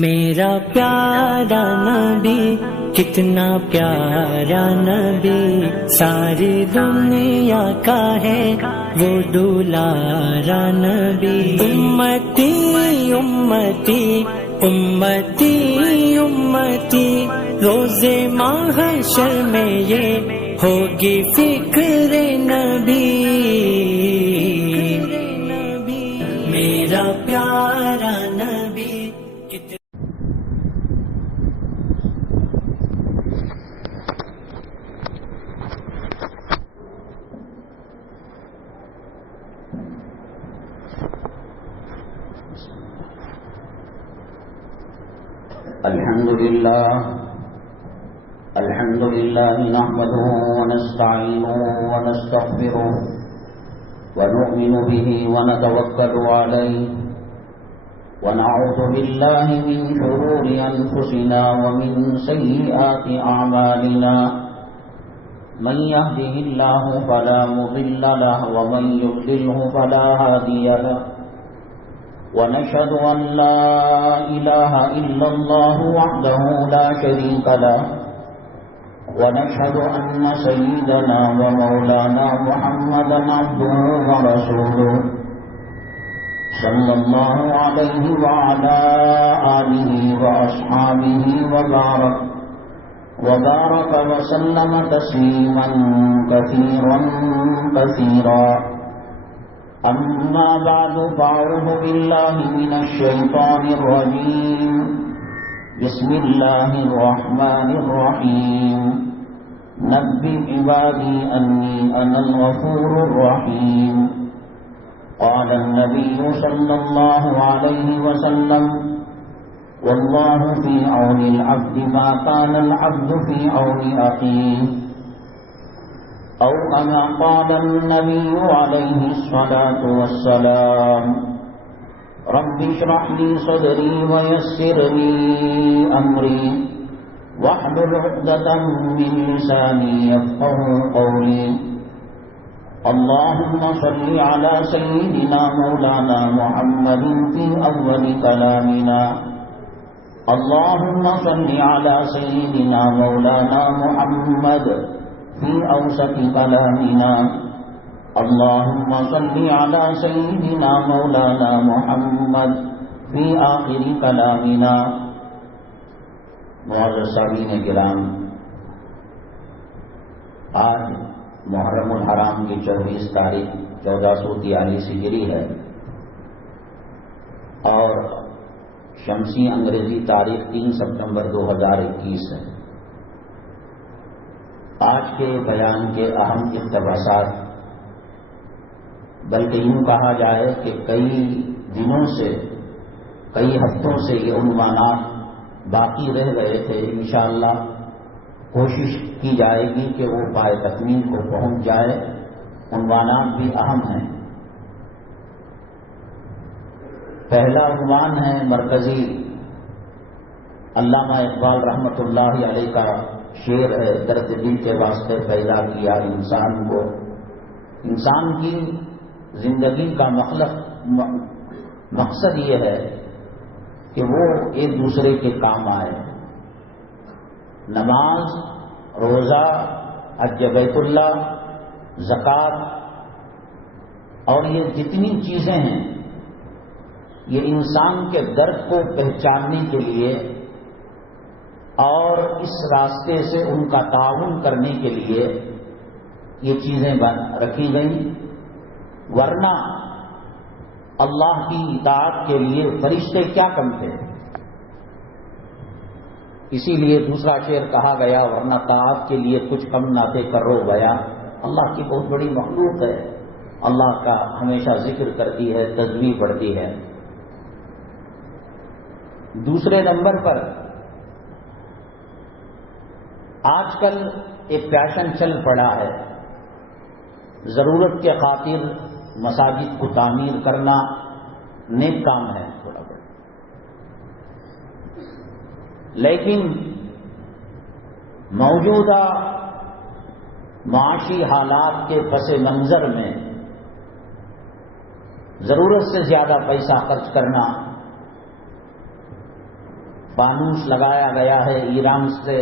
میرا پیارا نبی کتنا پیارا نبی، ساری دنیا کا ہے وہ دلارا نبی۔ امتی امتی امتی امتی، روز محشر میں یہ ہوگی فکر نبی۔ میرا پیارا نبی الحمد لله نحمده ونستعينه ونستغفره ونؤمن به ونتوكل عليه ونعوذ بالله من شرور أنفسنا ومن سيئات أعمالنا، من يهده الله فلا مضل له ومن يضلله فلا هادي له، ونشهد أن لا إله إلا الله وحده لا شريك له، ونشهد أن سيدنا ومولانا محمدا عبده ورسوله صلى الله عليه وعلى آله وأصحابه وبارك وسلم تسليما كثيرا كثيرا. أما بعد، فأعوذ بالله من الشيطان الرجيم. بسم الله الرحمن الرحيم. نبئ عبادي أني أنا الغفور الرحيم. قال النبي صلى الله عليه وسلم: والله في عون العبد ما كان العبد في عون أخيه، أو كما قال النبي عليه الصلاة والسلام: رب اشرح لي صدري ويسر لي أمري واحلل عقدة من لساني يفقهوا قولي. اللهم صل على سيدنا مولانا محمد في أول كلامنا، اللهم صل على سيدنا مولانا محمد في أوسط كلامنا، اللهم صل على سيدنا مولانا محمد في آخر كلامنا. معزز سامعین کرام، آج محرم الحرام کی 24 تاریخ 1443 ہجری ہے اور شمسی انگریزی تاریخ 3 سپتمبر 2021 ہے. آج کے بیان کے اہم اقتباسات، بلکہ یوں کہا جائے کہ کئی دنوں سے، کئی ہفتوں سے یہ عنوانات باقی رہ گئے تھے. انشاءاللہ کوشش کی جائے گی کہ وہ پائے تکمیل کو پہنچ جائے. عنوانات بھی اہم ہیں. پہلا عنوان ہے مرکزی، علامہ اقبال رحمۃ اللہ علیہ کا شعر ہے: درد دل کے واسطے پیدا کیا انسان کو. انسان کی زندگی کا مقصد یہ ہے کہ وہ ایک دوسرے کے کام آئے. نماز، روزہ، حج بیت اللہ، زکوٰۃ اور یہ جتنی چیزیں ہیں، یہ انسان کے درد کو پہچاننے کے لیے اور اس راستے سے ان کا تعاون کرنے کے لیے یہ چیزیں رکھی گئیں. ورنہ اللہ کی اطاعت کے لیے فرشتے کیا کم تھے. اسی لیے دوسرا شعر کہا گیا: ورنہ طاعت کے لیے کچھ کم نہ تھے کرو گیا. اللہ کی بہت بڑی مخلوق ہے، اللہ کا ہمیشہ ذکر کرتی ہے، تسبیح پڑھتی ہے. دوسرے نمبر پر آج کل ایک فیشن چل پڑا ہے، ضرورت کے خاطر مساجد کو تعمیر کرنا نیک کام ہے تھوڑا بڑا، لیکن موجودہ معاشی حالات کے پس منظر میں ضرورت سے زیادہ پیسہ خرچ کرنا فانوس لگایا گیا ہے، ایران سے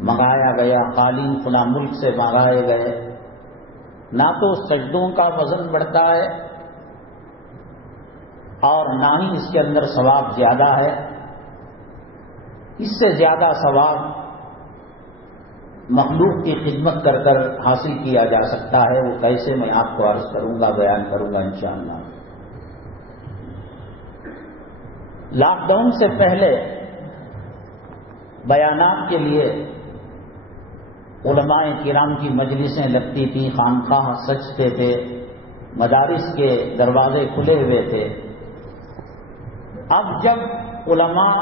منگایا گیا، قالین فلاں ملک سے منگائے گئے، نہ تو سجدوں کا وزن بڑھتا ہے اور نہ ہی اس کے اندر ثواب زیادہ ہے۔ اس سے زیادہ ثواب مخلوق کی خدمت کر کر حاصل کیا جا سکتا ہے۔ وہ کیسے میں آپ کو عرض کروں گا، بیان کروں گا انشاءاللہ۔ لاک ڈاؤن سے پہلے بیانات کے لیے علماء کرام کی مجلسیں لگتی تھیں، خانقاہ سجتے تھے، مدارس کے دروازے کھلے ہوئے تھے۔ اب جب علماء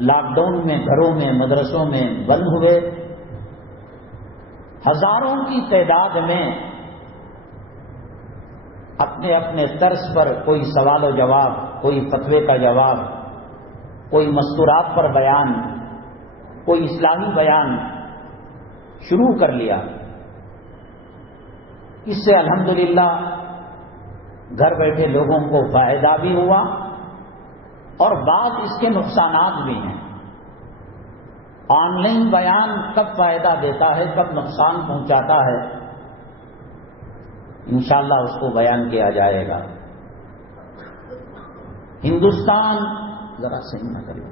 لاک ڈاؤن میں گھروں میں مدرسوں میں بند ہوئے، ہزاروں کی تعداد میں اپنے اپنے طرز پر کوئی سوال و جواب، کوئی فتوے کا جواب، کوئی مستورات پر بیان، کوئی اسلامی بیان شروع کر لیا۔ اس سے الحمدللہ گھر بیٹھے لوگوں کو فائدہ بھی ہوا اور بعض اس کے نقصانات بھی ہیں۔ آن لائن بیان کب فائدہ دیتا ہے، کب نقصان پہنچاتا ہے، انشاءاللہ اس کو بیان کیا جائے گا۔ ہندوستان ذرا صحیح نہ کریں،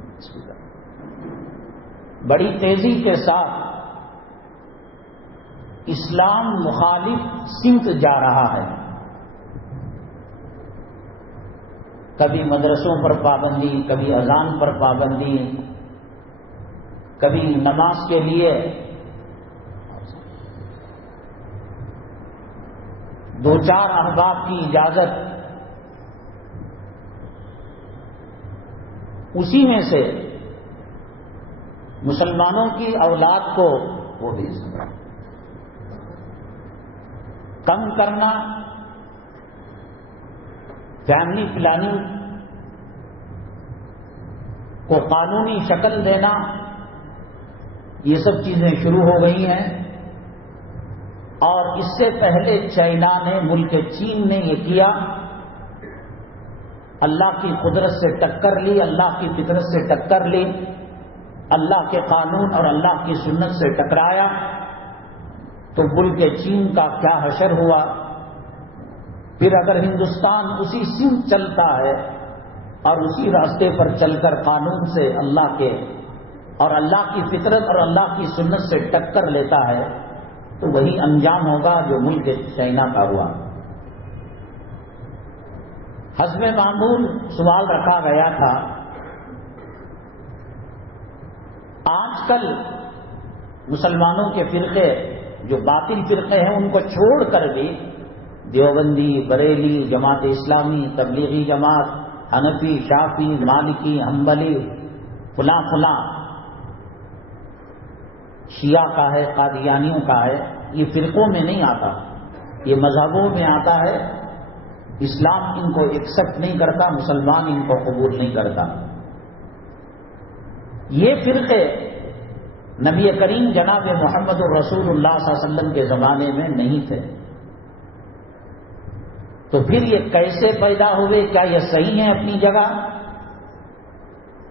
بڑی تیزی کے ساتھ اسلام مخالف سمت جا رہا ہے۔ کبھی مدرسوں پر پابندی، کبھی اذان پر پابندی، کبھی نماز کے لیے 2-4 احباب کی اجازت، اسی میں سے مسلمانوں کی اولاد کو وہ بھی کم کرنا، فیملی پلاننگ کو قانونی شکل دینا، یہ سب چیزیں شروع ہو گئی ہیں۔ اور اس سے پہلے چائنا نے، ملک چین نے یہ کیا، اللہ کی قدرت سے ٹکر لی، اللہ کی فطرت سے ٹکر لی، اللہ کے قانون اور اللہ کی سنت سے ٹکرایا، تو ملک چین کا کیا حشر ہوا۔ پھر اگر ہندوستان اسی سمت چلتا ہے اور اسی راستے پر چل کر قانون سے اللہ کے اور اللہ کی فطرت اور اللہ کی سنت سے ٹکر لیتا ہے، تو وہی انجام ہوگا جو ملک چائنا کا ہوا۔ حسب معمول سوال رکھا گیا تھا، آج کل مسلمانوں کے فرقے جو باطل فرقے ہیں ان کو چھوڑ کر بھی دیوبندی، بریلی، جماعت اسلامی، تبلیغی جماعت، حنفی، شافعی، مالکی، حنبلی، فلاں فلاں، شیعہ کا ہے، قادیانیوں کا ہے، یہ فرقوں میں نہیں آتا، یہ مذہبوں میں آتا ہے۔ اسلام ان کو ایکسپٹ نہیں کرتا، مسلمان ان کو قبول نہیں کرتا۔ یہ فرقے نبی کریم جناب محمد الرسول اللہ صلی اللہ علیہ وسلم کے زمانے میں نہیں تھے، تو پھر یہ کیسے پیدا ہوئے؟ کیا یہ صحیح ہے اپنی جگہ،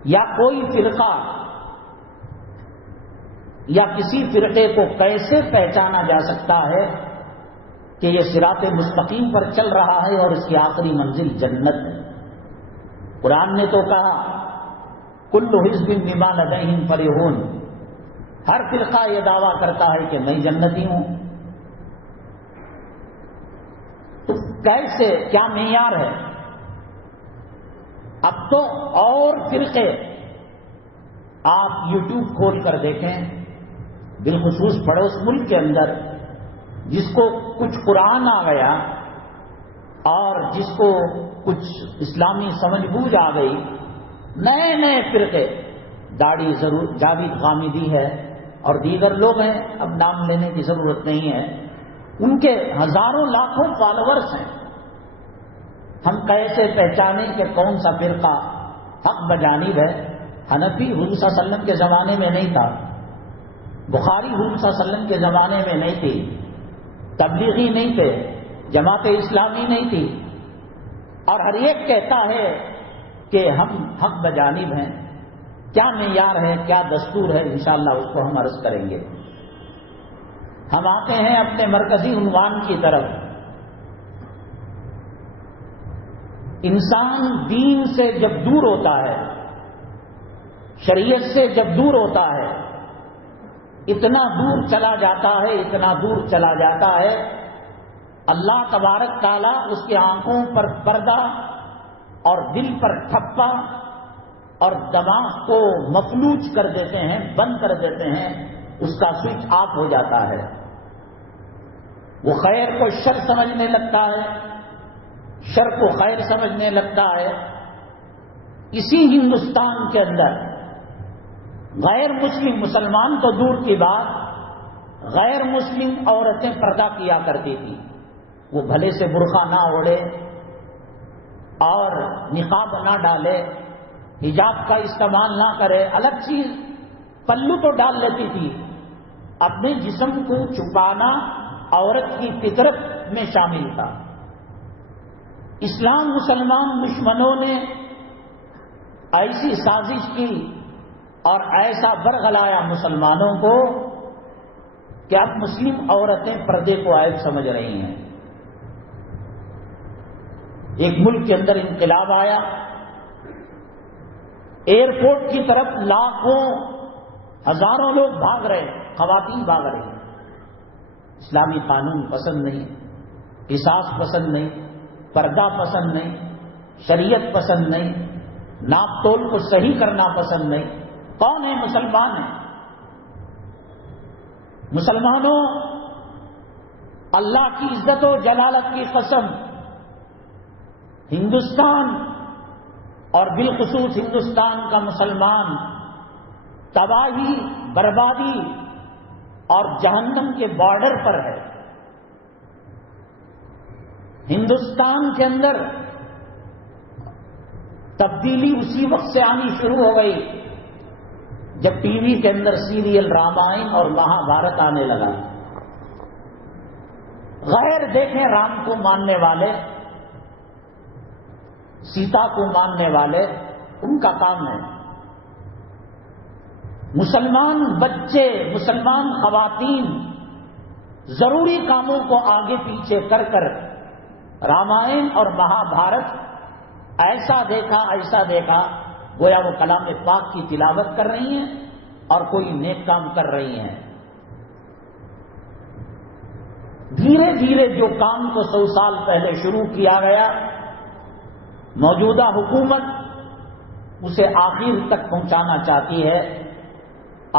یا کوئی فرقہ یا کسی فرقے کو کیسے پہچانا جا سکتا ہے کہ یہ صراط مستقیم پر چل رہا ہے اور اس کی آخری منزل جنت ہے؟ قرآن نے تو کہا کل حزب بما لدیہم فرحون، ہر فرقہ یہ دعویٰ کرتا ہے کہ میں جنتی ہوں۔ تو کیسے، کیا معیار ہے؟ اب تو اور فرقے آپ یوٹیوب کھول کر دیکھیں، بالخصوص پڑوس ملک کے اندر جس کو کچھ قرآن آ گیا اور جس کو کچھ اسلامی سمجھ بوجھ آ گئی، نئے نئے فرقے، داڑھی ضرور جاوید غامدی ہے اور دیگر لوگ ہیں، اب نام لینے کی ضرورت نہیں ہے، ان کے ہزاروں لاکھوں فالوورز ہیں۔ ہم کیسے پہچانیں کہ کون سا فرقہ حق بجانب ہے؟ حنفی حضور صلی اللہ علیہ وسلم کے زمانے میں نہیں تھا، بخاری حضور صلی اللہ علیہ وسلم کے زمانے میں نہیں تھی، تبلیغی نہیں تھے، جماعت اسلامی نہیں تھی، اور ہر ایک کہتا ہے کہ ہم حق بجانب ہیں، کیا معیار ہے، کیا دستور ہے، انشاءاللہ اس کو ہم عرض کریں گے۔ ہم آتے ہیں اپنے مرکزی عنوان کی طرف۔ انسان دین سے جب دور ہوتا ہے، شریعت سے جب دور ہوتا ہے، اتنا دور چلا جاتا ہے، اتنا دور چلا جاتا ہے، اللہ تبارک تعالیٰ اس کی آنکھوں پر پردہ اور دل پر ٹھپا اور دماغ کو مفلوج کر دیتے ہیں، بند کر دیتے ہیں، اس کا سوئچ آف ہو جاتا ہے۔ وہ خیر کو شر سمجھنے لگتا ہے، شر کو خیر سمجھنے لگتا ہے۔ اسی ہندوستان کے اندر غیر مسلم، مسلمان تو دور کی بات، غیر مسلم عورتیں پردہ کیا کرتی تھی۔ وہ بھلے سے برقع نہ اوڑھے اور نقاب نہ ڈالے، حجاب کا استعمال نہ کرے، الگ چیز، پلو تو ڈال لیتی تھی۔ اپنے جسم کو چھپانا عورت کی فطرت میں شامل تھا۔ اسلام مسلمان دشمنوں نے ایسی سازش کی اور ایسا برگلایا مسلمانوں کو کہ اب مسلم عورتیں پردے کو عیب سمجھ رہی ہیں۔ ایک ملک کے اندر انقلاب آیا، ایئرپورٹ کی طرف لاکھوں ہزاروں لوگ بھاگ رہے، خواتین بھاگ رہی۔ اسلامی قانون پسند نہیں، قصاص پسند نہیں، پردہ پسند نہیں، شریعت پسند نہیں، ناپ تول کو صحیح کرنا پسند نہیں۔ کون ہے؟ مسلمان ہیں۔ مسلمانوں، اللہ کی عزت و جلالت کی قسم، ہندوستان اور بالخصوص ہندوستان کا مسلمان تباہی، بربادی اور جہنم کے بارڈر پر ہے۔ ہندوستان کے اندر تبدیلی اسی وقت سے آنی شروع ہو گئی جب ٹی وی کے اندر سیریل رامائن اور مہا بھارت آنے لگا۔ غیر دیکھیں رام کو ماننے والے، سیتا کو ماننے والے، ان کا کام ہے۔ مسلمان بچے، مسلمان خواتین ضروری کاموں کو آگے پیچھے کر کر رامائن اور مہا بھارت ایسا دیکھا گویا وہ کلام پاک کی تلاوت کر رہی ہیں اور کوئی نیک کام کر رہی ہیں۔ دھیرے دھیرے جو کام کو 100 سال پہلے شروع کیا گیا، موجودہ حکومت اسے آخر تک پہنچانا چاہتی ہے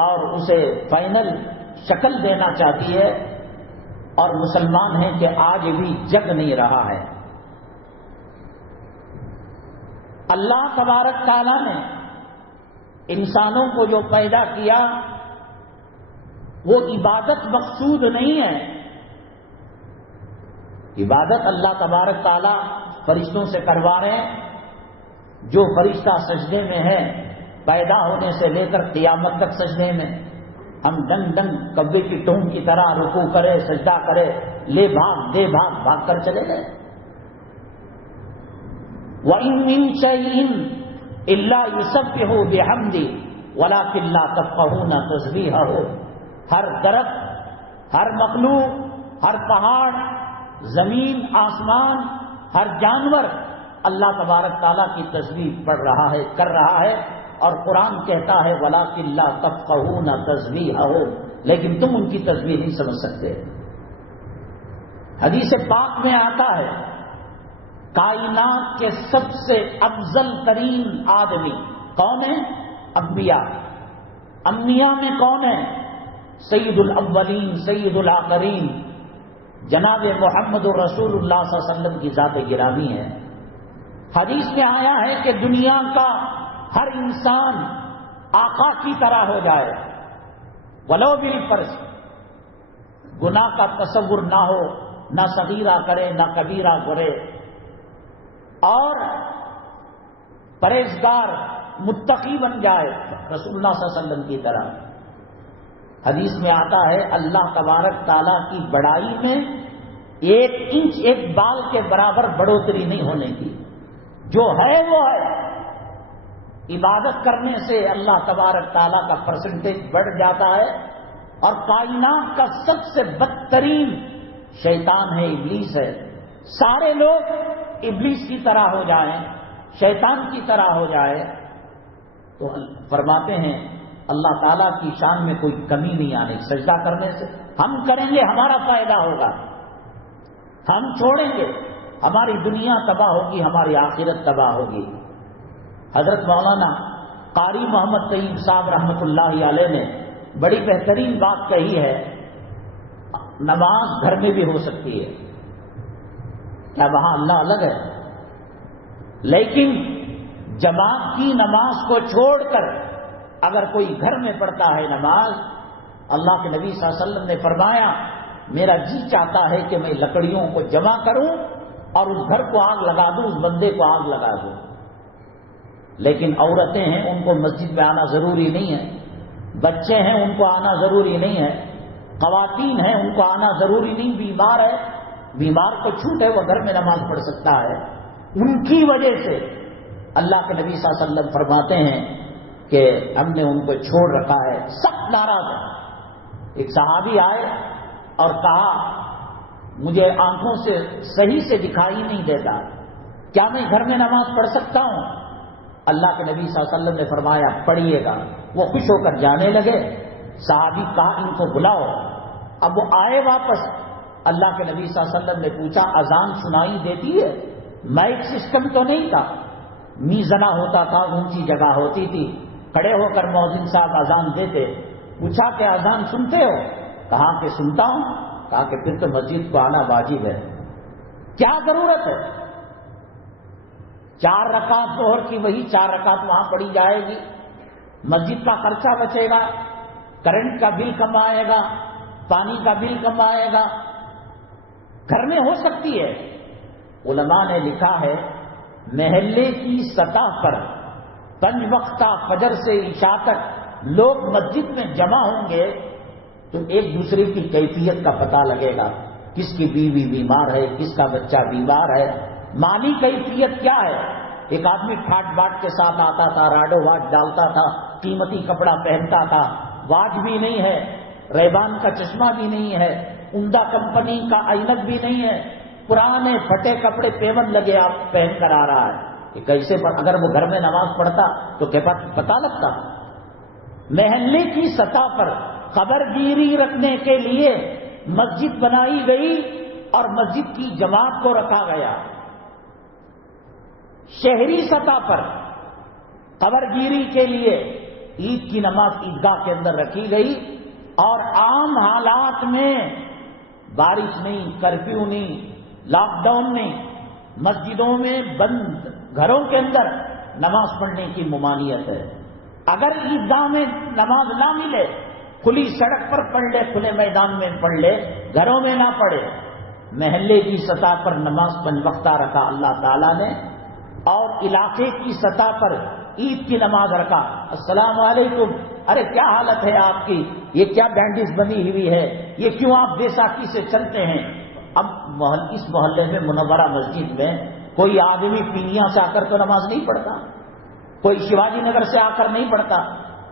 اور اسے فائنل شکل دینا چاہتی ہے، اور مسلمان ہیں کہ آج بھی جگ نہیں رہا ہے۔ اللہ تبارک تعالیٰ نے انسانوں کو جو پیدا کیا وہ عبادت مقصود نہیں ہے۔ عبادت اللہ تبارک تعالیٰ فرشتوں سے کروا رہے ہیں۔ جو فرشتہ سجدے میں ہے، پیدا ہونے سے لے کر قیامت تک سجدے میں، ہم ڈنگ ڈنگ کبے کی ٹونگ کی طرح رکوع کرے، سجدہ کرے، لے بھاگ دے بھاگ بھاگ کر چلے گئے۔ وَإِن مِّن شَيْءٍ إِلَّا يُسَبِّحُ بِحَمْدِهِ وَلَٰكِن لَّا تَفْقَهُونَ تَسْبِيحَهُ۔ ہر درخت، ہر مخلوق، ہر پہاڑ، زمین، آسمان، ہر جانور اللہ تبارک تعالیٰ کی تسبیح پڑھ رہا ہے، کر رہا ہے، اور قرآن کہتا ہے وَلَٰكِن لَّا تَفْقَهُونَ تَسْبِيحَهُ، لیکن تم ان کی تسبیح نہیں سمجھ سکتے۔ حدیث پاک میں آتا ہے کائنات کے سب سے افضل ترین آدمی کون ہے؟ انبیاء۔ انبیاء میں کون ہے؟ سید الاولین سید الآخرین جناب محمد رسول اللہ صلی اللہ علیہ وسلم کی ذات گرامی ہے۔ حدیث میں آیا ہے کہ دنیا کا ہر انسان آقا کی طرح ہو جائے، ولو بالفرض، گناہ کا تصور نہ ہو، نہ صغیرہ کرے نہ کبیرہ کرے، اور پرہیزگار متقی بن جائے رسول اللہ صلی اللہ علیہ وسلم کی طرح۔ حدیث میں آتا ہے اللہ تبارک تعالیٰ کی بڑائی میں 1 انچ 1 بال کے برابر بڑھوتری نہیں ہونے کی، جو ہے وہ ہے، عبادت کرنے سے اللہ تبارک تعالیٰ کا پرسنٹیج بڑھ جاتا ہے، اور کائنات کا سب سے بدترین شیطان ہے، ابلیس ہے۔ سارے لوگ ابلیس کی طرح ہو جائیں، شیطان کی طرح ہو جائے تو فرماتے ہیں اللہ تعالیٰ کی شان میں کوئی کمی نہیں آنی۔ سجدہ کرنے سے ہم کریں گے ہمارا فائدہ ہوگا، ہم چھوڑیں گے ہماری دنیا تباہ ہوگی، ہماری آخرت تباہ ہوگی۔ حضرت مولانا قاری محمد طیب صاحب رحمۃ اللہ علیہ نے بڑی بہترین بات کہی ہے، نماز گھر میں بھی ہو سکتی ہے، کیا وہاں اللہ الگ ہے؟ لیکن جماعت کی نماز کو چھوڑ کر اگر کوئی گھر میں پڑھتا ہے نماز، اللہ کے نبی صلی اللہ علیہ وسلم نے فرمایا میرا جی چاہتا ہے کہ میں لکڑیوں کو جمع کروں اور اس گھر کو آگ لگا دوں، اس بندے کو آگ لگا دوں۔ لیکن عورتیں ہیں، ان کو مسجد میں آنا ضروری نہیں ہے، بچے ہیں ان کو آنا ضروری نہیں ہے، خواتین ہیں ان کو آنا ضروری نہیں، بیمار ہے، بیمار کو چھوٹ ہے وہ گھر میں نماز پڑھ سکتا ہے۔ ان کی وجہ سے اللہ کے نبی صلی اللہ علیہ وسلم فرماتے ہیں کہ ہم نے ان کو چھوڑ رکھا ہے، سب ناراض ہیں۔ ایک صحابی آئے اور کہا مجھے آنکھوں سے صحیح سے دکھائی نہیں دیتا، کیا میں گھر میں نماز پڑھ سکتا ہوں؟ اللہ کے نبی صلی اللہ علیہ وسلم نے فرمایا پڑھیے گا۔ وہ خوش ہو کر جانے لگے۔ صحابی کہا ان کو بلاؤ۔ اب وہ آئے واپس، اللہ کے نبی صلی اللہ علیہ وسلم نے پوچھا اذان سنائی دیتی ہے؟ مائک سسٹم تو نہیں تھا، میزنا ہوتا تھا، اونچی جگہ ہوتی تھی، کھڑے ہو کر مؤذن صاحب اذان دیتے۔ پوچھا کہ اذان سنتے ہو؟ کہا کہ سنتا ہوں۔ کہا کہ پھر تو مسجد کو آنا واجب ہے۔ کیا ضرورت ہے؟ 4 رکعت ظہر کی وہی 4 رکعت وہاں پڑھی جائے گی، مسجد کا خرچہ بچے گا، کرنٹ کا بل کم آئے گا، پانی کا بل کم آئے گا، گھر میں ہو سکتی ہے۔ علماء نے لکھا ہے محلے کی سطح پر 5 وقتہ فجر سے عشاء تک لوگ مسجد میں جمع ہوں گے تو ایک دوسرے کی کیفیت کا پتہ لگے گا، کس کی بیوی بیمار ہے، کس کا بچہ بیمار ہے، مالی کیفیت کیا ہے۔ ایک آدمی ٹھاٹ باٹ کے ساتھ آتا تھا، راڈو واچ ڈالتا تھا، قیمتی کپڑا پہنتا تھا، واچ بھی نہیں ہے، ریبان کا چشمہ بھی نہیں ہے، عمدہ کمپنی کا اینک بھی نہیں ہے، پرانے پھٹے کپڑے پیون لگے آپ پہن کر آ رہا ہے کہ کیسے اگر وہ گھر میں نماز پڑھتا تو کیا پتہ لگتا۔ محلے کی سطح پر خبر گیری رکھنے کے لیے مسجد بنائی گئی اور مسجد کی جماعت کو رکھا گیا۔ شہری سطح پر خبر گیری کے لیے عید کی نماز عیدگاہ کے اندر رکھی گئی، اور عام حالات میں بارش نہیں، کرفیو نہیں، لاک ڈاؤن نہیں، مسجدوں میں بند گھروں کے اندر نماز پڑھنے کی ممانعت ہے۔ اگر عیدگاہ میں نماز نہ ملے، کھلی سڑک پر پڑھ لے، کھلے میدان میں پڑھ لے، گھروں میں نہ پڑھے۔ محلے کی سطح پر نماز 5 وقتہ رکھا اللہ تعالیٰ نے، اور علاقے کی سطح پر عید کی نماز رکھا۔ السلام علیکم، ارے کیا حالت ہے آپ کی، یہ کیا بینڈیج بنی ہوئی ہے، یہ کیوں آپ بیساکھی سے چلتے ہیں؟ اب اس محلے میں منورہ مسجد میں کوئی آدمی پینیا سے آ کر تو نماز نہیں پڑھتا، کوئی شیواجی نگر سے آ کر نہیں پڑھتا،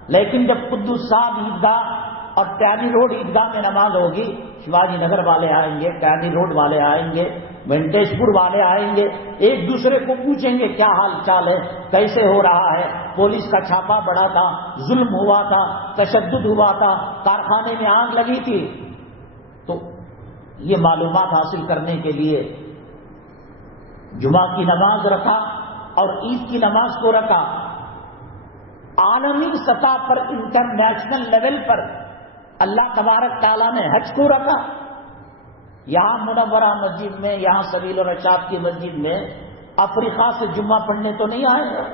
لیکن جب قدس صاحب عیدگاہ اور ٹیانی روڈ عیدگاہ میں نماز ہوگی، شیواجی نگر والے آئیں گے، ٹیانی روڈ والے آئیں گے، وینٹیج پور والے آئیں گے، ایک دوسرے کو پوچھیں گے کیا حال چال ہے، کیسے ہو رہا ہے، پولیس کا چھاپا بڑا تھا، ظلم ہوا تھا، تشدد ہوا تھا، کارخانے میں آگ لگی تھی۔ تو یہ معلومات حاصل کرنے کے لیے جمعہ کی نماز رکھا اور عید کی نماز کو رکھا۔ عالمی سطح پر، انٹرنیشنل لیول پر اللہ تبارک تعالیٰ نے حج کو رکھا۔ یہاں منورہ مسجد میں، یہاں سبیل الرشاد کی مسجد میں افریقہ سے جمعہ پڑھنے تو نہیں آئے گا،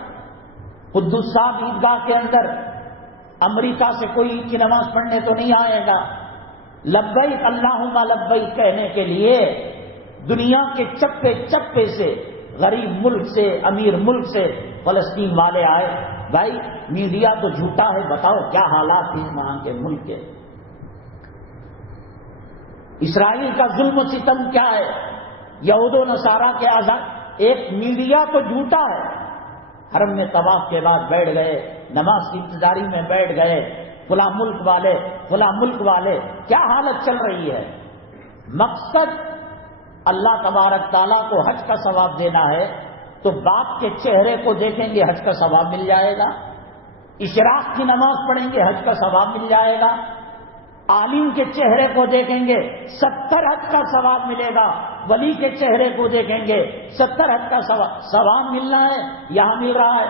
قدس صاحب عیدگاہ کے اندر امریکہ سے کوئی عید کی نماز پڑھنے تو نہیں آئے گا۔ لبیک اللہم لبیک کہنے کے لیے دنیا کے چپے چپے سے، غریب ملک سے، امیر ملک سے فلسطین والے آئے۔ بھائی میڈیا تو جھوٹا ہے، بتاؤ کیا حالات ہیں وہاں کے ملک کے، اسرائیل کا ظلم و ستم کیا ہے، یہود و نصارہ کے آزاد۔ ایک میڈیا تو جھوٹا ہے، حرم میں طواف کے بعد بیٹھ گئے، نماز کی انتظاری میں بیٹھ گئے، فلاں ملک والے، کیا حالت چل رہی ہے؟ مقصد اللہ تبارک تعالیٰ کو حج کا ثواب دینا ہے، تو باپ کے چہرے کو دیکھیں گے حج کا ثواب مل جائے گا، اشراق کی نماز پڑھیں گے حج کا ثواب مل جائے گا، عالم کے چہرے کو دیکھیں گے 70 حج کا ثواب ملے گا، ولی کے چہرے کو دیکھیں گے 70 حج کا ثواب ملنا ہے، یہاں مل رہا ہے۔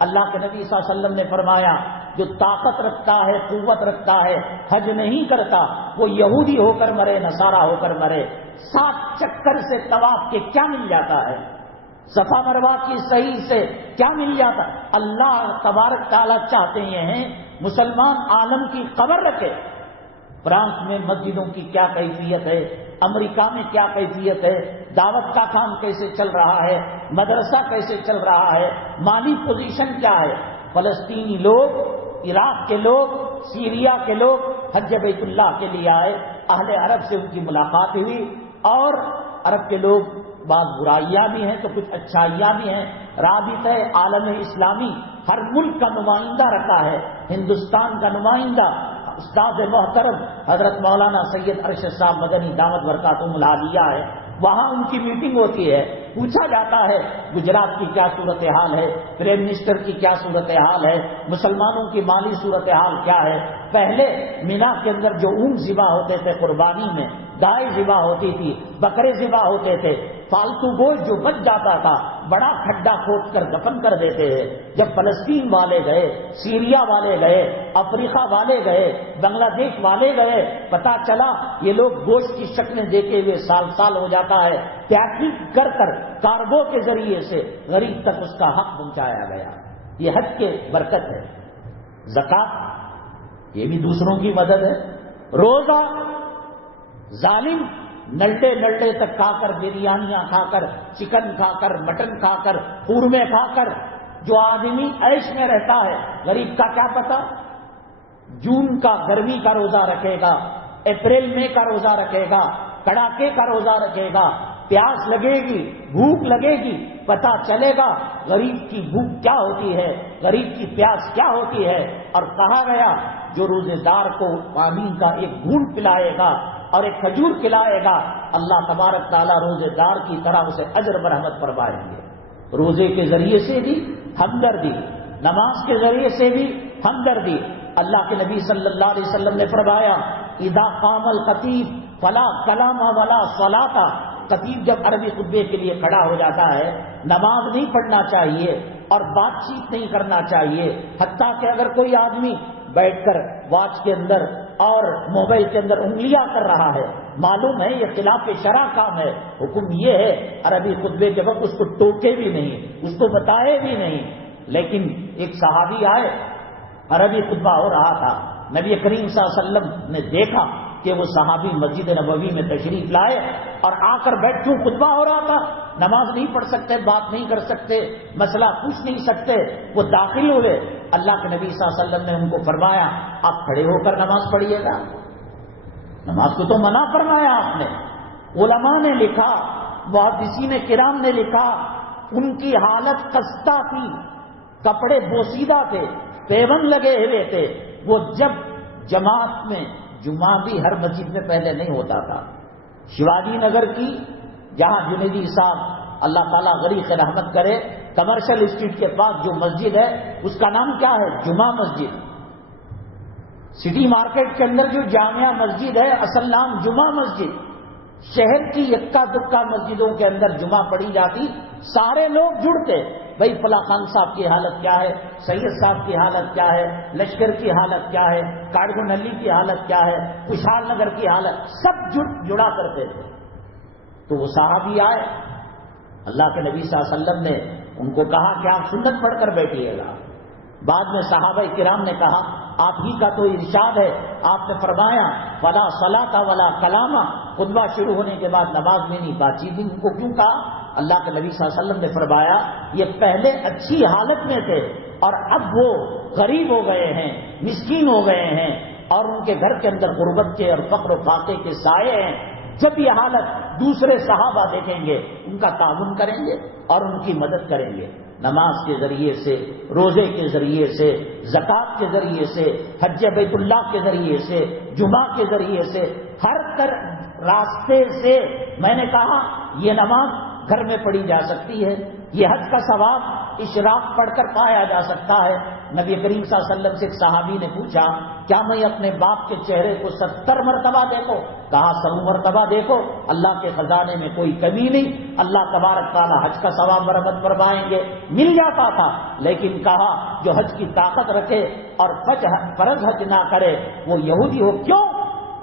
اللہ کے نبی صلی اللہ علیہ وسلم نے فرمایا جو طاقت رکھتا ہے، قوت رکھتا ہے، حج نہیں کرتا، وہ یہودی ہو کر مرے، نصارہ ہو کر مرے، 7 چکر سے طواف کے کیا مل جاتا ہے، صفا مروہ کی صحیح سے کیا مل جاتا ہے؟ اللہ تبارک تعالیٰ چاہتے ہیں مسلمان عالم کی خبر رکھے۔ فرانس میں مسجدوں کی کیا کیفیت ہے، امریکہ میں کیا کیفیت ہے، دعوت کا کام کیسے چل رہا ہے، مدرسہ کیسے چل رہا ہے، مالی پوزیشن کیا ہے۔ فلسطینی لوگ، عراق کے لوگ، سیریا کے لوگ حج بیت اللہ کے لیے آئے، اہل عرب سے ان کی ملاقات ہوئی، اور عرب کے لوگ بعض برائیاں بھی ہیں تو کچھ اچھائیاں بھی ہیں۔ رابطہ عالم اسلامی ہر ملک کا نمائندہ رکھا ہے، ہندوستان کا نمائندہ استاد محترم حضرت مولانا سید ارشد صاحب مدنی دعوت برکاتہم العالیہ ہے، وہاں ان کی میٹنگ ہوتی ہے، پوچھا جاتا ہے گجرات کی کیا صورتحال ہے، پرائم منسٹر کی کیا صورتحال ہے، مسلمانوں کی مالی صورتحال کیا ہے۔ پہلے مینا کے اندر جو اونٹ ذبح ہوتے تھے قربانی میں، گائے ذبح ہوتی تھی، بکرے ذبح ہوتے تھے، فالتو گوشت جو بچ جاتا تھا بڑا کھڈا کھود کر دفن کر دیتے ہیں۔ جب فلسطین والے گئے، سیریا والے گئے، افریقہ والے گئے، بنگلہ دیش والے گئے، پتا چلا یہ لوگ گوشت کی شکلیں دیکھے ہوئے سال ہو جاتا ہے، پیکنگ کر کر کارگو کے ذریعے سے غریب تک اس کا حق پہنچایا گیا۔ یہ حج کے برکت ہے۔ زکات یہ بھی دوسروں کی مدد ہے۔ روزہ ظالم نلڈے تک کھا کر، بریانیاں کھا کر، چکن کھا کر، مٹن کھا کر، قورمے کھا کر جو آدمی عیش میں رہتا ہے، غریب کا کیا پتا؟ جون کا گرمی کا روزہ رکھے گا، اپریل مئی کا روزہ رکھے گا، کڑاکے کا روزہ رکھے گا، پیاس لگے گی، بھوک لگے گی، پتا چلے گا غریب کی بھوک کیا ہوتی ہے، غریب کی پیاس کیا ہوتی ہے۔ اور کہا گیا جو روزے دار کو پانی کا ایک گھونٹ پلائے گا اور ایک کھجور کھلائے گا، اللہ تبارک تعالیٰ روزے دار کی طرح اسے اجر برحمت فرمائیں گے۔ روزے کے ذریعے سے بھی ہمدردی، نماز کے ذریعے سے بھی ہمدردی۔ اللہ کے نبی صلی اللہ علیہ وسلم نے فرمایا اذا قام الخطیب فلا کلام ولا صلاۃ، خطیب جب عربی خطبے کے لیے کھڑا ہو جاتا ہے نماز نہیں پڑھنا چاہیے اور بات چیت نہیں کرنا چاہیے، حتیٰ کہ اگر کوئی آدمی بیٹھ کر واچ کے اندر اور موبائل کے اندر انگلیاں کر رہا ہے، معلوم ہے یہ خلاف شرع کام ہے، حکم یہ ہے عربی خطبے کے وقت اس کو ٹوکے بھی نہیں، اس کو بتائے بھی نہیں۔ لیکن ایک صحابی آئے، عربی خطبہ ہو رہا تھا، نبی کریم صلی اللہ علیہ وسلم نے دیکھا کہ وہ صحابی مسجد نبوی میں تشریف لائے اور آ کر بیٹھوں خطبہ ہو رہا تھا، نماز نہیں پڑھ سکتے، بات نہیں کر سکتے، مسئلہ پوچھ نہیں سکتے، وہ داخل ہوئے۔ اللہ کے نبی صلی اللہ علیہ وسلم نے ان کو فرمایا آپ کھڑے ہو کر نماز پڑھیے گا، نماز کو تو منع فرمایا آپ نے۔ علماء نے لکھا، محدثین کرام نے لکھا، ان کی حالت خستہ تھی، کپڑے بوسیدہ تھے، پیون لگے ہوئے تھے۔ وہ جب جماعت میں، جمعہ بھی ہر مسجد میں پہلے نہیں ہوتا تھا، شیواجی نگر کی جہاں جنیدی صاحب اللہ تعالیٰ غریق رحمت کرے، کمرشل اسٹریٹ کے پاس جو مسجد ہے اس کا نام کیا ہے؟ جمعہ مسجد۔ سٹی مارکیٹ کے اندر جو جامعہ مسجد ہے اصل نام جمعہ مسجد۔ شہر کی یکا دکا مسجدوں کے اندر جمعہ پڑھی جاتی، سارے لوگ جڑتے، بھائی فلاں خان صاحب کی حالت کیا ہے، سید صاحب کی حالت کیا ہے، لشکر کی حالت کیا ہے، کاڑگو نلی کی حالت کیا ہے، خوشحال نگر کی حالت، سب جڑا کرتے تھے۔ تو وہ صحابی آئے، اللہ کے نبی صلی اللہ علیہ وسلم نے ان کو کہا کہ آپ سنت پڑھ کر بیٹھیے گا۔ بعد میں صحابہ کرام نے کہا آپ ہی کا تو ارشاد ہے، آپ نے فرمایا ولا صلاۃ ولا کلام، خطبہ شروع ہونے کے بعد نماز میں نہیں بات چیت، ان کو کیوں کہا؟ اللہ کے نبی صلی اللہ علیہ وسلم نے فرمایا یہ پہلے اچھی حالت میں تھے اور اب وہ غریب ہو گئے ہیں، مسکین ہو گئے ہیں، اور ان کے گھر کے اندر غربت کے اور فقر و فاقے کے سائے ہیں، جب یہ حالت دوسرے صحابہ دیکھیں گے ان کا تعاون کریں گے اور ان کی مدد کریں گے. نماز کے ذریعے سے، روزے کے ذریعے سے، زکوٰۃ کے ذریعے سے، حج بیت اللہ کے ذریعے سے، جمعہ کے ذریعے سے، ہر راستے سے. میں نے کہا یہ نماز گھر میں پڑھی جا سکتی ہے، یہ حج کا ثواب اشراق پڑھ کر پایا جا سکتا ہے. نبی کریم صلی اللہ علیہ وسلم سے ایک صحابی نے پوچھا کیا میں اپنے باپ کے چہرے کو 70 مرتبہ دیکھوں؟ کہا 100 مرتبہ دیکھو، اللہ کے خزانے میں کوئی کمی نہیں، اللہ تبارک تعالیٰ حج کا ثواب برآمد فرمائیں گے. مل جاتا تھا، لیکن کہا جو حج کی طاقت رکھے اور فرض حج نہ کرے وہ یہودی ہو. کیوں؟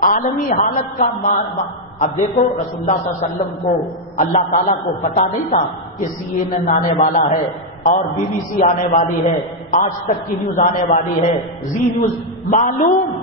عالمی حالت کا اب دیکھو رسول اللہ صلی اللہ علیہ وسلم کو اللہ تعالیٰ کو پتا نہیں تھا کہ CNN آنے والا ہے اور BBC آنے والی ہے، آج تک کی نیوز آنے والی ہے، زی نیوز. معلوم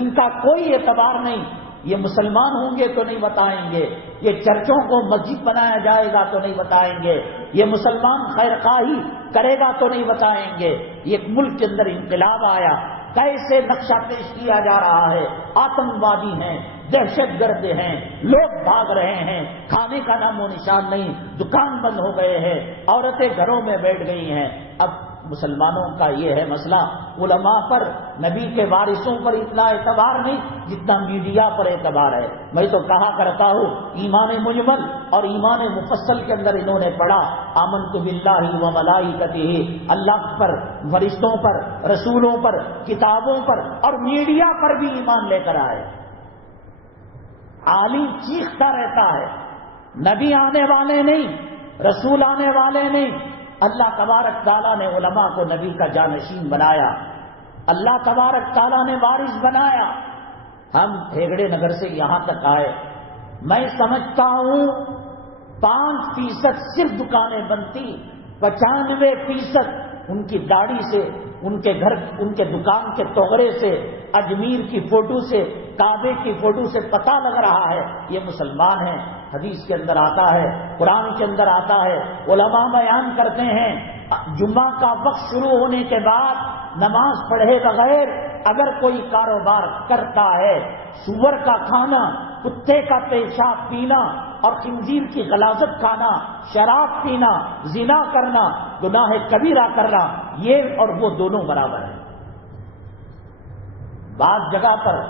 ان کا کوئی اعتبار نہیں. یہ مسلمان ہوں گے تو نہیں بتائیں گے، یہ چرچوں کو مسجد بنایا جائے گا تو نہیں بتائیں گے، یہ مسلمان خیر خواہی کرے گا تو نہیں بتائیں گے. ایک ملک کے اندر انقلاب آیا، کیسے نقشہ پیش کیا جا رہا ہے، آتنکوادی ہیں، دہشت گرد ہیں، لوگ بھاگ رہے ہیں، کھانے کا نام و نشان نہیں، دکان بند ہو گئے ہیں، عورتیں گھروں میں بیٹھ گئی ہیں. اب مسلمانوں کا یہ ہے مسئلہ، علماء پر، نبی کے وارثوں پر اتنا اعتبار نہیں جتنا میڈیا پر اعتبار ہے. میں تو کہا کرتا ہوں ایمان مجمل اور ایمان مفصل کے اندر انہوں نے پڑھا آمنت باللہ و ملائکتہ، اللہ پر، فرشتوں پر، رسولوں پر، کتابوں پر اور میڈیا پر بھی ایمان لے کر آئے. عالم چیختا رہتا ہے نبی آنے والے نہیں، رسول آنے والے نہیں. اللہ تبارک تعالیٰ نے علماء کو نبی کا جانشین بنایا، اللہ تبارک تعالیٰ نے وارث بنایا. ہم ہیگڑے نگر سے یہاں تک آئے، میں سمجھتا ہوں 5% صرف دکانیں بنتی، 95% ان کی داڑھی سے، ان کے گھر، ان کے دکان کے توغرے سے، اجمیر کی فوٹو سے، کعبے کی فوٹو سے پتہ لگ رہا ہے یہ مسلمان ہیں. حدیث کے اندر آتا ہے، قرآن کے اندر آتا ہے، علماء بیان کرتے ہیں جمعہ کا وقت شروع ہونے کے بعد نماز پڑھے بغیر اگر کوئی کاروبار کرتا ہے، سور کا کھانا، کتے کا پیشاب پینا اور خنزیر کی غلاظت کھانا، شراب پینا، زنا کرنا، گناہ کبیرہ کرنا، یہ اور وہ دونوں برابر ہیں. بعض جگہ پر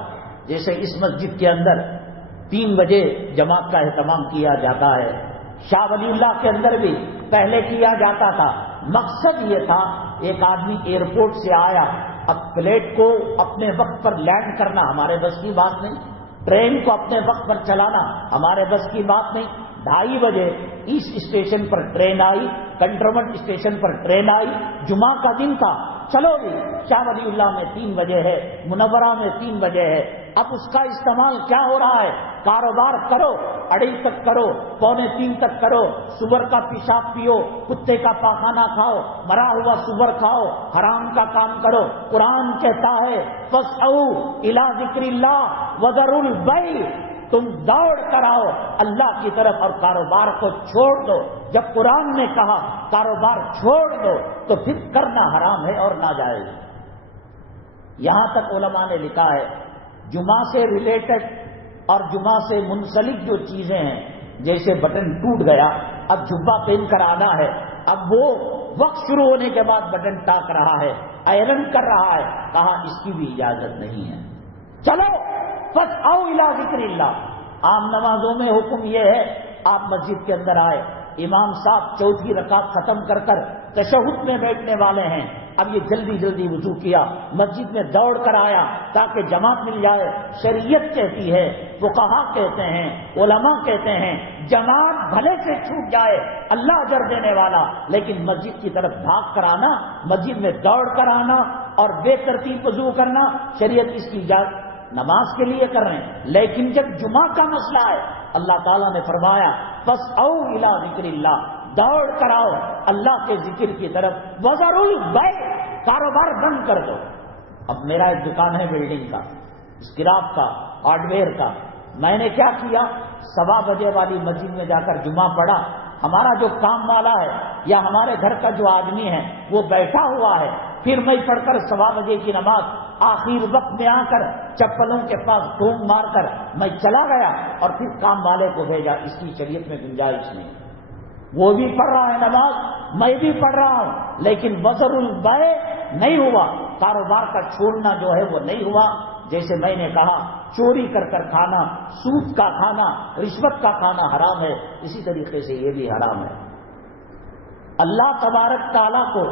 جیسے اس مسجد کے اندر 3 بجے جماعت کا اہتمام کیا جاتا ہے، شاہ ولی اللہ کے اندر بھی پہلے کیا جاتا تھا. مقصد یہ تھا ایک آدمی ایئرپورٹ سے آیا، اب فلیٹ کو اپنے وقت پر لینڈ کرنا ہمارے بس کی بات نہیں، ٹرین کو اپنے وقت پر چلانا ہمارے بس کی بات نہیں. 2:30 بجے ایسٹ اسٹیشن پر ٹرین آئی، کنٹونمنٹ اسٹیشن پر ٹرین آئی، جمعہ کا دن تھا، چلو بھی شاہ ولی اللہ میں 3 بجے ہے، منورہ میں 3 بجے ہے. اب اس کا استعمال کیا ہو رہا ہے؟ کاروبار کرو، 2:30 تک کرو، 2:45 تک کرو، سور کا پیشاب پیو، کتے کا پاخانہ کھاؤ، مرا ہوا سور کھاؤ، حرام کا کام کرو. قرآن کہتا ہے فَاسْعَوْا إِلَىٰ ذِكْرِ اللَّهِ وَذَرُوا الْبَيْعَ، تم دوڑ کر آؤ اللہ کی طرف اور کاروبار کو چھوڑ دو. جب قرآن نے کہا کاروبار چھوڑ دو تو پھر کرنا حرام ہے اور ناجائز. یہاں تک علماء نے لکھا ہے جمعہ سے ریلیٹڈ اور جمعہ سے منسلک جو چیزیں ہیں، جیسے بٹن ٹوٹ گیا، اب جبہ پہن کر آنا ہے، اب وہ وقت شروع ہونے کے بعد بٹن ٹاک رہا ہے، آئرن کر رہا ہے، کہا اس کی بھی اجازت نہیں ہے. چلو فَاسْعَوْا إِلَىٰ ذِكْرِ اللَّهِ. عام نمازوں میں حکم یہ ہے آپ مسجد کے اندر آئے، امام صاحب 4تھی رکعت ختم کر کر تشہد میں بیٹھنے والے ہیں، اب یہ جلدی جلدی وضو کیا، مسجد میں دوڑ کر آیا تاکہ جماعت مل جائے. شریعت کہتی ہے، فقہاء کہتے ہیں، علماء کہتے ہیں جماعت بھلے سے چھوٹ جائے اللہ اجر دینے والا، لیکن مسجد کی طرف بھاگ کر آنا، مسجد میں دوڑ کر آنا اور بے ترتیب وضو کرنا، شریعت اس کی اجازت نماز کے لیے کر رہے ہیں. لیکن جب جمعہ کا مسئلہ ہے اللہ تعالیٰ نے فرمایا فَاسْعَوْا إِلَىٰ ذِكْرِ اللَّهِ، دوڑ کر آؤ اللہ کے ذکر کی طرف. وَذَرُوا الْبَيْعَ، کاروبار بند کر دو. اب میرا ایک دکان ہے بلڈنگ کا، اسکراپ کا، ہارڈ ویئر کا. میں نے کیا کیا، 1:15 بجے والی مسجد میں جا کر جمعہ پڑھا. ہمارا جو کام والا ہے یا ہمارے گھر کا جو آدمی ہے وہ بیٹھا ہوا ہے، پھر میں پڑھ کر 1:15 بجے کی نماز آخر وقت میں آ کر چپلوں کے پاس ٹونگ مار کر میں چلا گیا اور پھر کام والے کو بھیجا. اس کی شریعت میں گنجائش نہیں. وہ بھی پڑھ رہا ہے نماز, میں بھی پڑھ رہا ہوں, لیکن وزر البیع نہیں ہوا. کاروبار کا چھوڑنا جو ہے وہ نہیں ہوا. جیسے میں نے کہا چوری کر کر کھانا, سود کا کھانا, رشوت کا کھانا حرام ہے, اسی طریقے سے یہ بھی حرام ہے. اللہ تبارک تعالیٰ کو